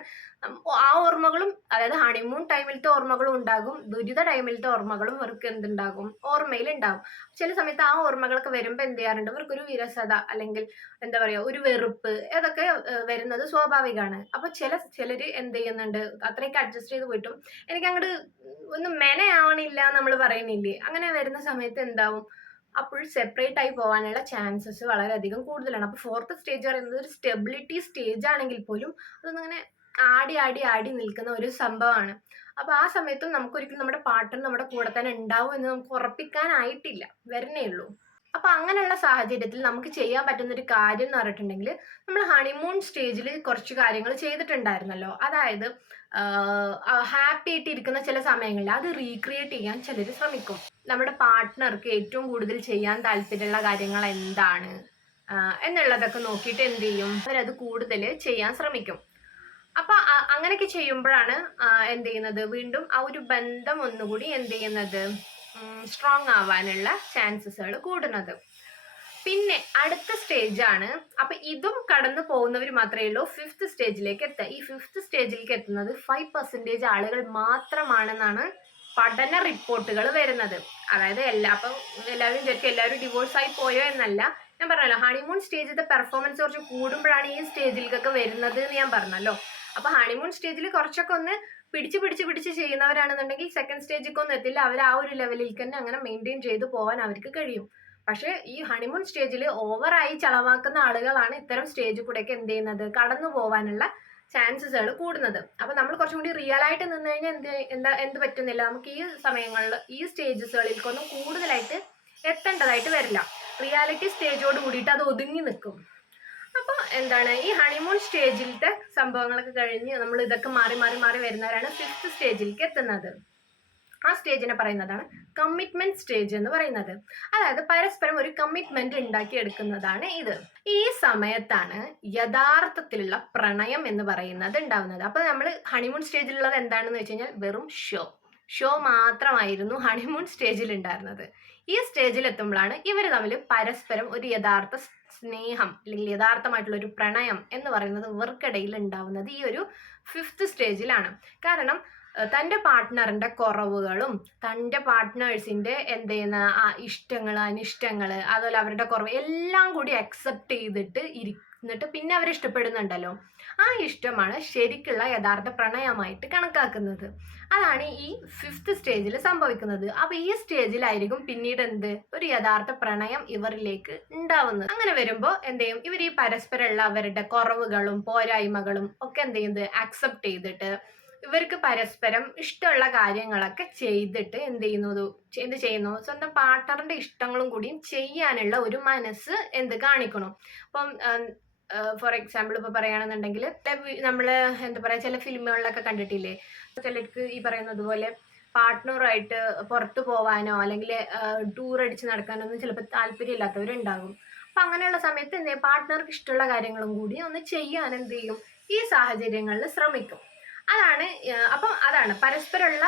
ആ ഓർമ്മകളും, അതായത് ഹണിമൂൺ ടൈമിലത്തെ ഓർമ്മകളും ഉണ്ടാകും, ദുരിത ടൈമിലത്തെ ഓർമ്മകളും ഇവർക്ക് എന്തുണ്ടാകും, ഓർമ്മയിലുണ്ടാകും. ചില സമയത്ത് ആ ഓർമ്മകളൊക്കെ വരുമ്പോൾ എന്ത് ചെയ്യാറുണ്ട്, ഇവർക്കൊരു വിരസത അല്ലെങ്കിൽ എന്താ പറയാ ഒരു വെറുപ്പ്, അതൊക്കെ വരുന്നത് സ്വാഭാവികമാണ്. അപ്പൊ ചിലര് എന്ത് ചെയ്യുന്നുണ്ട്, അത്രയൊക്കെ അഡ്ജസ്റ്റ് ചെയ്ത് പോയിട്ടും എനിക്ക് അങ്ങോട്ട് ഒന്നും മെനയാവണില്ല നമ്മൾ പറയുന്നില്ലേ, അങ്ങനെ വരുന്ന സമയത്ത് എന്താവും, അപ്പോൾ സെപ്പറേറ്റ് ആയി പോകാനുള്ള ചാൻസസ് വളരെയധികം കൂടുതലാണ്. അപ്പൊ ഫോർത്ത് സ്റ്റേജ് പറയുന്നത് ഒരു സ്റ്റെബിലിറ്റി സ്റ്റേജ് ആണെങ്കിൽ പോലും അതൊന്നിങ്ങനെ ആടി ആടി ആടി നിൽക്കുന്ന ഒരു സംഭവമാണ്. അപ്പൊ ആ സമയത്തും നമുക്കൊരിക്കലും നമ്മുടെ പാർട്ട്ണർ നമ്മുടെ കൂടെ തന്നെ ഉണ്ടാവും എന്ന് നമുക്ക് ഉറപ്പിക്കാനായിട്ടില്ല, വരുന്നേ ഉള്ളൂ. അപ്പൊ അങ്ങനെയുള്ള സാഹചര്യത്തിൽ നമുക്ക് ചെയ്യാൻ പറ്റുന്ന ഒരു കാര്യം എന്ന് പറഞ്ഞിട്ടുണ്ടെങ്കിൽ, നമ്മൾ ഹണിമൂൺ സ്റ്റേജിൽ കുറച്ച് കാര്യങ്ങൾ ചെയ്തിട്ടുണ്ടായിരുന്നല്ലോ, അതായത് ഹാപ്പി ആയിട്ട് ഇരിക്കുന്ന ചില സമയങ്ങളിൽ അത് റീക്രിയേറ്റ് ചെയ്യാൻ ചിലർ ശ്രമിക്കും. നമ്മുടെ പാർട്ട്ണർക്ക് ഏറ്റവും കൂടുതൽ ചെയ്യാൻ താല്പര്യമുള്ള കാര്യങ്ങൾ എന്താണ് എന്നുള്ളതൊക്കെ നോക്കിയിട്ട് എന്ത് ചെയ്യും, അവരത് കൂടുതൽ ചെയ്യാൻ ശ്രമിക്കും. അപ്പൊ അങ്ങനെയൊക്കെ ചെയ്യുമ്പോഴാണ് എന്ത് ചെയ്യുന്നത്, വീണ്ടും ആ ഒരു ബന്ധം ഒന്നുകൂടി എന്ത് ചെയ്യുന്നത്, സ്ട്രോങ് ആവാനുള്ള ചാൻസസുകൾ കൂടുന്നത്. പിന്നെ അടുത്ത സ്റ്റേജ് ആണ്, അപ്പൊ ഇതും കടന്നു പോകുന്നവർ മാത്രമേ ഉള്ളൂ ഫിഫ്ത്ത് സ്റ്റേജിലേക്ക് എത്തുക. ഈ ഫിഫ്ത്ത് സ്റ്റേജിലേക്ക് എത്തുന്നത് 5% ആളുകൾ മാത്രമാണെന്നാണ് പഠന റിപ്പോർട്ടുകൾ വരുന്നത്. അതായത് അപ്പൊ എല്ലാവരും വിചാരിക്കും എല്ലാവരും ഡിവോഴ്സ് ആയി പോയോ എന്നല്ല. ഞാൻ പറഞ്ഞല്ലോ ഹണിമൂൺ സ്റ്റേജിലത്തെ പെർഫോമൻസ് കുറച്ച് കൂടുമ്പോഴാണ് ഈ സ്റ്റേജിലേക്കൊക്കെ വരുന്നത് എന്ന് ഞാൻ പറഞ്ഞല്ലോ. അപ്പൊ ഹണിമൂൺ സ്റ്റേജിൽ കുറച്ചൊക്കെ ഒന്ന് പിടിച്ച് ചെയ്യുന്നവരാണെന്നുണ്ടെങ്കിൽ സെക്കൻഡ് സ്റ്റേജിലേക്ക് ഒന്നും എത്തില്ല, അവർ ആ ഒരു ലെവലിൽ തന്നെ അങ്ങനെ മെയിൻറ്റെയിൻ ചെയ്ത് പോകാൻ അവർക്ക് കഴിയും. പക്ഷെ ഈ ഹണിമൂൺ സ്റ്റേജിൽ ഓവറായി ചളവാക്കുന്ന ആളുകളാണ് ഇത്തരം സ്റ്റേജിൽ കൂടെയൊക്കെ എന്ത് ചെയ്യുന്നത്, കടന്നു പോകാനുള്ള ചാൻസസുകൾ കൂടുന്നത്. അപ്പൊ നമ്മൾ കുറച്ചും കൂടി റിയൽ ആയിട്ട് നിന്ന് കഴിഞ്ഞാൽ എന്ത് പറ്റുന്നില്ല, നമുക്ക് ഈ സമയങ്ങളിൽ ഈ സ്റ്റേജസുകളിലേക്കൊന്നും കൂടുതലായിട്ട് എത്തേണ്ടതായിട്ട് വരില്ല. റിയാലിറ്റി സ്റ്റേജോട് കൂടിയിട്ട് അത് ഒതുങ്ങി നിൽക്കും. അപ്പൊ എന്താണ്, ഈ ഹണിമൂൺ സ്റ്റേജിലത്തെ സംഭവങ്ങളൊക്കെ കഴിഞ്ഞ് നമ്മൾ ഇതൊക്കെ മാറി മാറി മാറി വരുന്നവരാണ് ഫിഫ്ത്ത് സ്റ്റേജിലേക്ക് എത്തുന്നത്. ആ സ്റ്റേജിനെ പറയുന്നതാണ് കമ്മിറ്റ്മെന്റ് സ്റ്റേജ് എന്ന് പറയുന്നത്. അതായത് പരസ്പരം ഒരു കമ്മിറ്റ്മെന്റ് ഉണ്ടാക്കിയെടുക്കുന്നതാണ് ഇത്. ഈ സമയത്താണ് യഥാർത്ഥത്തിലുള്ള പ്രണയം എന്ന് പറയുന്നത് ഉണ്ടാവുന്നത്. അപ്പൊ നമ്മൾ ഹണിമൂൺ സ്റ്റേജിലുള്ളത് എന്താണെന്ന് വെച്ച് കഴിഞ്ഞാൽ വെറും ഷോ മാത്രമായിരുന്നു ഹണിമൂൺ സ്റ്റേജിൽ ഉണ്ടായിരുന്നത്. ഈ സ്റ്റേജിൽ എത്തുമ്പോഴാണ് ഇവർ തമ്മിൽ പരസ്പരം ഒരു യഥാർത്ഥ സ്നേഹം അല്ലെങ്കിൽ യഥാർത്ഥമായിട്ടുള്ള ഒരു പ്രണയം എന്ന് പറയുന്നത് ഇവർക്കിടയിൽ ഉണ്ടാവുന്നത് ഈ ഒരു ഫിഫ്ത്ത് സ്റ്റേജിലാണ്. കാരണം തൻ്റെ പാർട്ട്ണറിൻ്റെ കുറവുകളും തൻ്റെ പാർട്ട്നേഴ്സിൻ്റെ എന്ത് ചെയ്യുന്ന ഇഷ്ടങ്ങൾ അനിഷ്ടങ്ങൾ അതുപോലെ അവരുടെ കുറവ് എല്ലാം കൂടി അക്സെപ്റ്റ് ചെയ്തിട്ട് എന്നിട്ട് പിന്നെ അവരെ ഇഷ്ടപ്പെടുന്നുണ്ടല്ലോ, ആ ഇഷ്ടമാണ് ശരിക്കുള്ള യഥാർത്ഥ പ്രണയമായിട്ട് കണക്കാക്കുന്നത്. അതാണ് ഈ ഫിഫ്ത്ത് സ്റ്റേജിൽ സംഭവിക്കുന്നത്. അപ്പൊ ഈ സ്റ്റേജിലായിരിക്കും പിന്നീട് ഒരു യഥാർത്ഥ പ്രണയം ഇവരിലേക്ക് ഉണ്ടാവുന്നത്. അങ്ങനെ വരുമ്പോൾ എന്ത് ചെയ്യും, ഇവർ ഈ പരസ്പരമുള്ള അവരുടെ കുറവുകളും പോരായ്മകളും ഒക്കെ എന്ത് ചെയ്യുന്നത് അക്സെപ്റ്റ് ചെയ്തിട്ട് ഇവർക്ക് പരസ്പരം ഇഷ്ടമുള്ള കാര്യങ്ങളൊക്കെ ചെയ്തിട്ട് എന്ത് ചെയ്യുന്നു, സ്വന്തം പാർട്ട്ണറിന്റെ ഇഷ്ടങ്ങളും കൂടിയും ചെയ്യാനുള്ള ഒരു മനസ്സ് കാണിക്കണം. അപ്പം ഫോർ എക്സാമ്പിൾ ഇപ്പൊ പറയുകയാണെന്നുണ്ടെങ്കിൽ നമ്മള് എന്താ പറയാ ചില ഫിലിമുകളിലൊക്കെ കണ്ടിട്ടില്ലേ, ചിലർക്ക് ഈ പറയുന്നത് പോലെ പാർട്ട്ണറുമായിട്ട് പുറത്തു പോവാനോ അല്ലെങ്കിൽ ടൂർ അടിച്ച് നടക്കാനോ ഒന്നും ചിലപ്പോൾ താല്പര്യമില്ലാത്തവരുണ്ടാകും. അപ്പൊ അങ്ങനെയുള്ള സമയത്ത് എന്ത് ചെയ്യും, പാർട്ട്ണർക്ക് ഇഷ്ടമുള്ള കാര്യങ്ങളും കൂടി ഒന്ന് ചെയ്യാൻ എന്ത് ചെയ്യും, ഈ സാഹചര്യങ്ങളിൽ ശ്രമിക്കും. അതാണ് പരസ്പരമുള്ള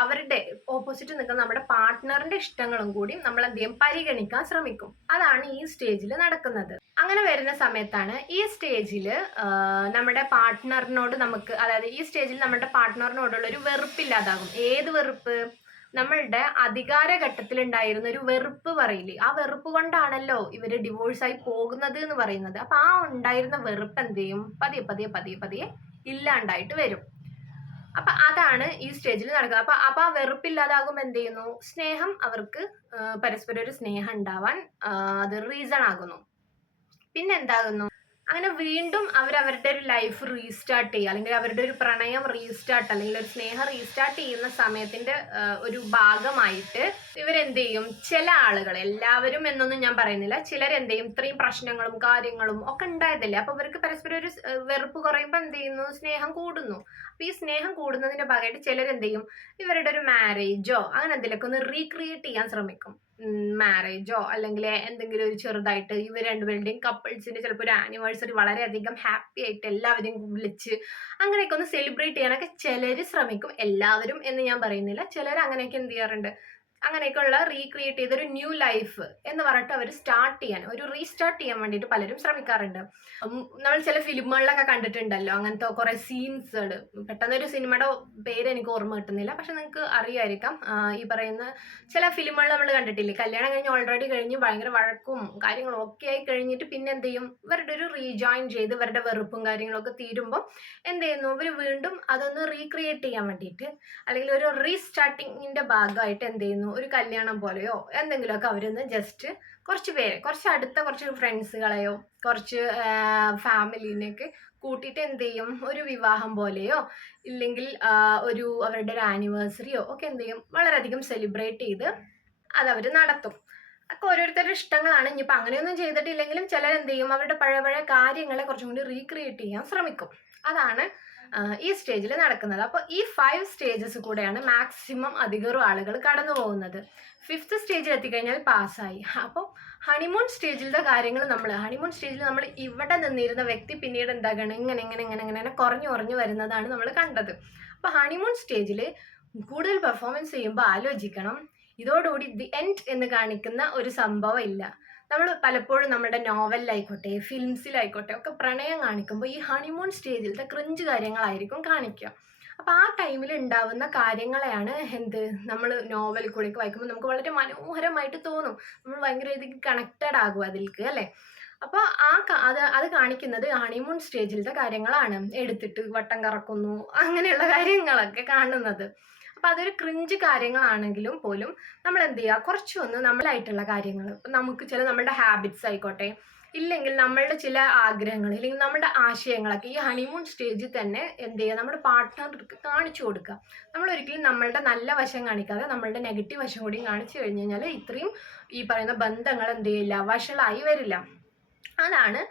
അവരുടെ ഓപ്പോസിറ്റ് നിൽക്കുന്ന നമ്മുടെ പാർട്ട്ണറിന്റെ ഇഷ്ടങ്ങളും കൂടി നമ്മൾ എന്ത് ചെയ്യും, പരിഗണിക്കാൻ ശ്രമിക്കും. അതാണ് ഈ സ്റ്റേജിൽ നടക്കുന്നത്. അങ്ങനെ വരുന്ന സമയത്താണ് ഈ സ്റ്റേജിൽ നമ്മുടെ പാർട്ട്ണറിനോട് അതായത് ഈ സ്റ്റേജിൽ നമ്മുടെ പാർട്ട്ണറിനോടുള്ള ഒരു വെറുപ്പില്ലാതാകും. ഏത് വെറുപ്പ്, നമ്മളുടെ അധികാരഘട്ടത്തിൽ ഉണ്ടായിരുന്ന ഒരു വെറുപ്പ് പറയില്ലേ, ആ വെറുപ്പ് കൊണ്ടാണല്ലോ ഇവര് ഡിവോഴ്സായി പോകുന്നത് എന്ന് പറയുന്നത്. അപ്പൊ ആ ഉണ്ടായിരുന്ന വെറുപ്പ് എന്ത് ചെയ്യും, പതിയെ ഇല്ലാണ്ടായിട്ട് വരും. അപ്പൊ അതാണ് ഈ സ്റ്റേജിൽ നടക്കുക. അപ്പൊ ആ വെറുപ്പില്ലാതാകുമ്പോൾ എന്ത് ചെയ്യുന്നു? സ്നേഹം അവർക്ക് പരസ്പരം ഒരു സ്നേഹം ഉണ്ടാവാൻ അത് റീസൺ ആകുന്നു. പിന്നെ എന്താകുന്നു? അങ്ങനെ വീണ്ടും അവരവരുടെ ഒരു ലൈഫ് റീസ്റ്റാർട്ട് ചെയ്യുക, അല്ലെങ്കിൽ അവരുടെ ഒരു പ്രണയം റീസ്റ്റാർട്ട് അല്ലെങ്കിൽ ഒരു സ്നേഹം റീസ്റ്റാർട്ട് ചെയ്യുന്ന സമയത്തിന്റെ ഒരു ഭാഗമായിട്ട് ഇവരെന്ത് ചെയ്യും? ചില ആളുകൾ, എല്ലാവരും എന്നൊന്നും ഞാൻ പറയുന്നില്ല, ചിലരെന്ത് ചെയ്യും? ഇത്രയും പ്രശ്നങ്ങളും കാര്യങ്ങളും ഒക്കെ ഉണ്ടായതല്ലേ, അപ്പൊ ഇവർക്ക് പരസ്പരം ഒരു വെറുപ്പ് കുറയുമ്പോൾ എന്ത് ചെയ്യുന്നു? സ്നേഹം കൂടുന്നു. അപ്പൊ ഈ സ്നേഹം കൂടുന്നതിന്റെ ഭാഗമായിട്ട് ചിലരെന്ത് ചെയ്യും? ഇവരുടെ ഒരു മാരേജോ അങ്ങനെ എന്തെങ്കിലുമൊക്കെ ഒന്ന് റീക്രിയേറ്റ് ചെയ്യാൻ ശ്രമിക്കും. മാരേജോ അല്ലെങ്കിൽ എന്തെങ്കിലും ഒരു ചെറുതായിട്ട് ഇവർ രണ്ടുപേരുടെയും കപ്പിൾസിന്റെ ചിലപ്പോൾ ഒരു ആനിവേഴ്സറി വളരെയധികം ഹാപ്പി ആയിട്ട് എല്ലാവരെയും വിളിച്ച് അങ്ങനെയൊക്കെ ഒന്ന് സെലിബ്രേറ്റ് ചെയ്യാനൊക്കെ ചിലർ ശ്രമിക്കും. എല്ലാവരും എന്ന് ഞാൻ പറയുന്നില്ല, ചിലർ അങ്ങനെയൊക്കെ എന്ത് ചെയ്യാറുണ്ട്? അങ്ങനെയൊക്കെയുള്ള റീക്രിയേറ്റ് ചെയ്തൊരു ന്യൂ ലൈഫ് എന്ന് പറഞ്ഞിട്ട് അവർ സ്റ്റാർട്ട് ചെയ്യാൻ, ഒരു റീസ്റ്റാർട്ട് ചെയ്യാൻ വേണ്ടിയിട്ട് പലരും ശ്രമിക്കാറുണ്ട്. നമ്മൾ ചില ഫിലിമുകളിലൊക്കെ കണ്ടിട്ടുണ്ടല്ലോ അങ്ങനത്തെ കുറെ സീൻസുകൾ. പെട്ടെന്നൊരു സിനിമയുടെ പേര് എനിക്ക് ഓർമ്മ കിട്ടുന്നില്ല, പക്ഷെ നിങ്ങൾക്ക് അറിയായിരിക്കാം. ഈ പറയുന്ന ചില ഫിലിമുകൾ നമ്മൾ കണ്ടിട്ടില്ലേ? കല്യാണം കഴിഞ്ഞ് ഓൾറെഡി കഴിഞ്ഞ് ഭയങ്കര വഴക്കും കാര്യങ്ങളും ഒക്കെ ആയി കഴിഞ്ഞിട്ട് പിന്നെ എന്ത് ചെയ്യും? ഇവരുടെ ഒരു റീജോയിൻ ചെയ്ത് ഇവരുടെ വെറുപ്പും കാര്യങ്ങളൊക്കെ തീരുമ്പോൾ എന്ത് ചെയ്യുന്നു? ഇവർ വീണ്ടും അതൊന്ന് റീക്രിയേറ്റ് ചെയ്യാൻ വേണ്ടിയിട്ട് അല്ലെങ്കിൽ ഒരു റീസ്റ്റാർട്ടിങ്ങിന്റെ ഭാഗമായിട്ട് എന്ത് ചെയ്യുന്നു? ഒരു കല്യാണം പോലെയോ എന്തെങ്കിലുമൊക്കെ അവരൊന്ന് ജസ്റ്റ് കുറച്ച് പേരെ, കുറച്ച് അടുത്ത കുറച്ച് ഫ്രണ്ട്സുകളെയോ കുറച്ച് ഫാമിലിനെയൊക്കെ കൂട്ടിയിട്ട് എന്ത് ചെയ്യും? ഒരു വിവാഹം പോലെയോ ഇല്ലെങ്കിൽ ഒരു അവരുടെ ഒരു ആനിവേഴ്സറിയോ ഒക്കെ എന്ത് ചെയ്യും? വളരെയധികം സെലിബ്രേറ്റ് ചെയ്ത് അതവർ നടത്തും. ഒക്കെ ഓരോരുത്തരുടെ ഇഷ്ടങ്ങളാണ്. ഇനിയിപ്പോൾ അങ്ങനെയൊന്നും ചെയ്തിട്ടില്ലെങ്കിലും ചിലരെന്ത് ചെയ്യും? അവരുടെ പഴയ കാര്യങ്ങളെ കുറച്ചും കൂടി റീക്രിയേറ്റ് ചെയ്യാൻ ശ്രമിക്കും. അതാണ് ഈ സ്റ്റേജിൽ നടക്കുന്നത്. അപ്പോൾ ഈ 5 സ്റ്റേജസ് കൂടെയാണ് മാക്സിമം അധികം ആളുകൾ കടന്നു പോകുന്നത്. 5th സ്റ്റേജിൽ എത്തിക്കഴിഞ്ഞാൽ പാസ്സായി. അപ്പോൾ ഹണിമൂൺ സ്റ്റേജിലത്തെ കാര്യങ്ങൾ ഹണിമൂൺ സ്റ്റേജിൽ നമ്മൾ ഇവിടെ നിന്നിരുന്ന വ്യക്തി പിന്നീട് എന്താകണം? ഇങ്ങനെ കുറഞ്ഞു വരുന്നതാണ് നമ്മൾ കണ്ടത്. അപ്പോൾ ഹണിമൂൺ സ്റ്റേജിൽ കൂടുതൽ പെർഫോമൻസ് ചെയ്യുമ്പോൾ ആലോചിക്കണം, ഇതോടുകൂടി ദി എൻഡ് എന്ന് കാണിക്കുന്ന ഒരു സംഭവം ഇല്ല. നമ്മൾ പലപ്പോഴും നമ്മുടെ നോവലിലായിക്കോട്ടെ ഫിലിംസിലായിക്കോട്ടെ ഒക്കെ പ്രണയം കാണിക്കുമ്പോൾ ഈ ഹണിമൂൺ സ്റ്റേജിലത്തെ ക്രിഞ്ച് കാര്യങ്ങളായിരിക്കും കാണിക്കുക. അപ്പോൾ ആ ടൈമിൽ ഉണ്ടാവുന്ന കാര്യങ്ങളെയാണ് നമ്മൾ നോവലിൽ കൂടെയൊക്കെ വായിക്കുമ്പോൾ നമുക്ക് വളരെ മനോഹരമായിട്ട് തോന്നും. നമ്മൾ ഭയങ്കരമായിട്ട് കണക്റ്റഡ് ആകും അതിലേക്ക്, അല്ലേ? അപ്പോൾ അത് കാണിക്കുന്നത് ഹണിമൂൺ സ്റ്റേജിലത്തെ കാര്യങ്ങളാണ്. എടുത്തിട്ട് വട്ടം കറക്കുന്നു അങ്ങനെയുള്ള കാര്യങ്ങളൊക്കെ കാണുന്നത്. അപ്പോൾ അതൊരു ക്രിഞ്ച് കാര്യങ്ങളാണെങ്കിലും പോലും നമ്മൾ എന്ത് ചെയ്യുക? കുറച്ചൊന്ന് നമ്മളായിട്ടുള്ള കാര്യങ്ങൾ, നമുക്ക് ചില നമ്മുടെ ഹാബിറ്റ്സ് ആയിക്കോട്ടെ ഇല്ലെങ്കിൽ നമ്മളുടെ ചില ആഗ്രഹങ്ങൾ ഇല്ലെങ്കിൽ നമ്മുടെ ആശയങ്ങളൊക്കെ ഈ ഹണിമൂൺ സ്റ്റേജിൽ തന്നെ എന്ത് ചെയ്യുക? നമ്മുടെ പാർട്ട്ണർക്ക് കാണിച്ചു കൊടുക്കുക. നമ്മൾ ഒരിക്കലും നമ്മളുടെ നല്ല വശം കാണിക്കാതെ നമ്മളുടെ നെഗറ്റീവ് വശം കൂടി കാണിച്ചു കഴിഞ്ഞ് കഴിഞ്ഞാൽ ഇത്രയും ഈ പറയുന്ന ബന്ധങ്ങൾ എന്ത് ചെയ്യില്ല? വഷളായി വരില്ല. അതാണ്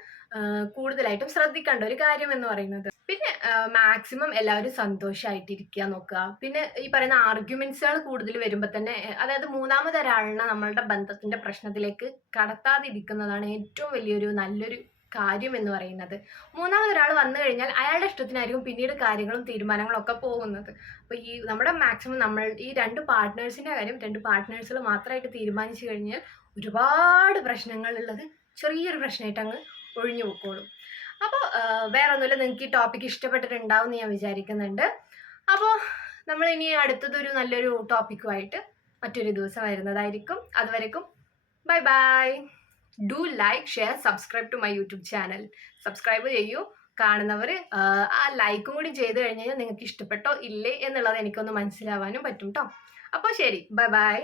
കൂടുതലായിട്ടും ശ്രദ്ധിക്കേണ്ട ഒരു കാര്യം എന്ന് പറയുന്നത്. പിന്നെ മാക്സിമം എല്ലാവരും സന്തോഷമായിട്ടിരിക്കുക നോക്കുക. പിന്നെ ഈ പറയുന്ന ആർഗ്യുമെന്റ്സുകൾ കൂടുതൽ വരുമ്പോൾ തന്നെ, അതായത് മൂന്നാമതൊരാളിനെ നമ്മളുടെ ബന്ധത്തിന്റെ പ്രശ്നത്തിലേക്ക് കടത്താതിരിക്കുന്നതാണ് ഏറ്റവും വലിയൊരു നല്ലൊരു കാര്യം എന്ന് പറയുന്നത്. മൂന്നാമതൊരാൾ വന്നു കഴിഞ്ഞാൽ അയാളുടെ ഇഷ്ടത്തിനായിരിക്കും പിന്നീട് കാര്യങ്ങളും തീരുമാനങ്ങളും ഒക്കെ പോകുന്നത്. അപ്പോൾ ഈ നമ്മുടെ മാക്സിമം നമ്മൾ ഈ 2 പാർട്ട്നേഴ്സിന്റെ കാര്യം 2 പാർട്ട്നേഴ്സുകൾ മാത്രമായിട്ട് തീരുമാനിച്ചു കഴിഞ്ഞാൽ ഒരുപാട് പ്രശ്നങ്ങളുള്ളത് ചെറിയൊരു പ്രശ്നമായിട്ട് അങ്ങ് ഒഴിഞ്ഞു പോയിക്കോളും. അപ്പോൾ വേറെ ഒന്നുമില്ല, നിങ്ങൾക്ക് ഈ ടോപ്പിക് ഇഷ്ടപ്പെട്ടിട്ടുണ്ടാവും എന്ന് ഞാൻ വിചാരിക്കുന്നുണ്ട്. അപ്പോൾ നമ്മൾ ഇനി അടുത്തതൊരു നല്ലൊരു ടോപ്പിക്കുമായിട്ട് മറ്റൊരു ദിവസം വരുന്നതായിരിക്കും. അതുവരെക്കും bye bye. Do like, share, subscribe to my YouTube channel. Subscribe ചെയ്യൂ. കാണുന്നവർ ആ ലൈക്കും കൂടി ചെയ്ത് കഴിഞ്ഞ് കഴിഞ്ഞാൽ നിങ്ങൾക്ക് ഇഷ്ടപ്പെട്ടോ ഇല്ലേ എന്നുള്ളത് എനിക്കൊന്ന് മനസ്സിലാവാനും പറ്റും കേട്ടോ. അപ്പോൾ ശരി, ബൈ ബൈ.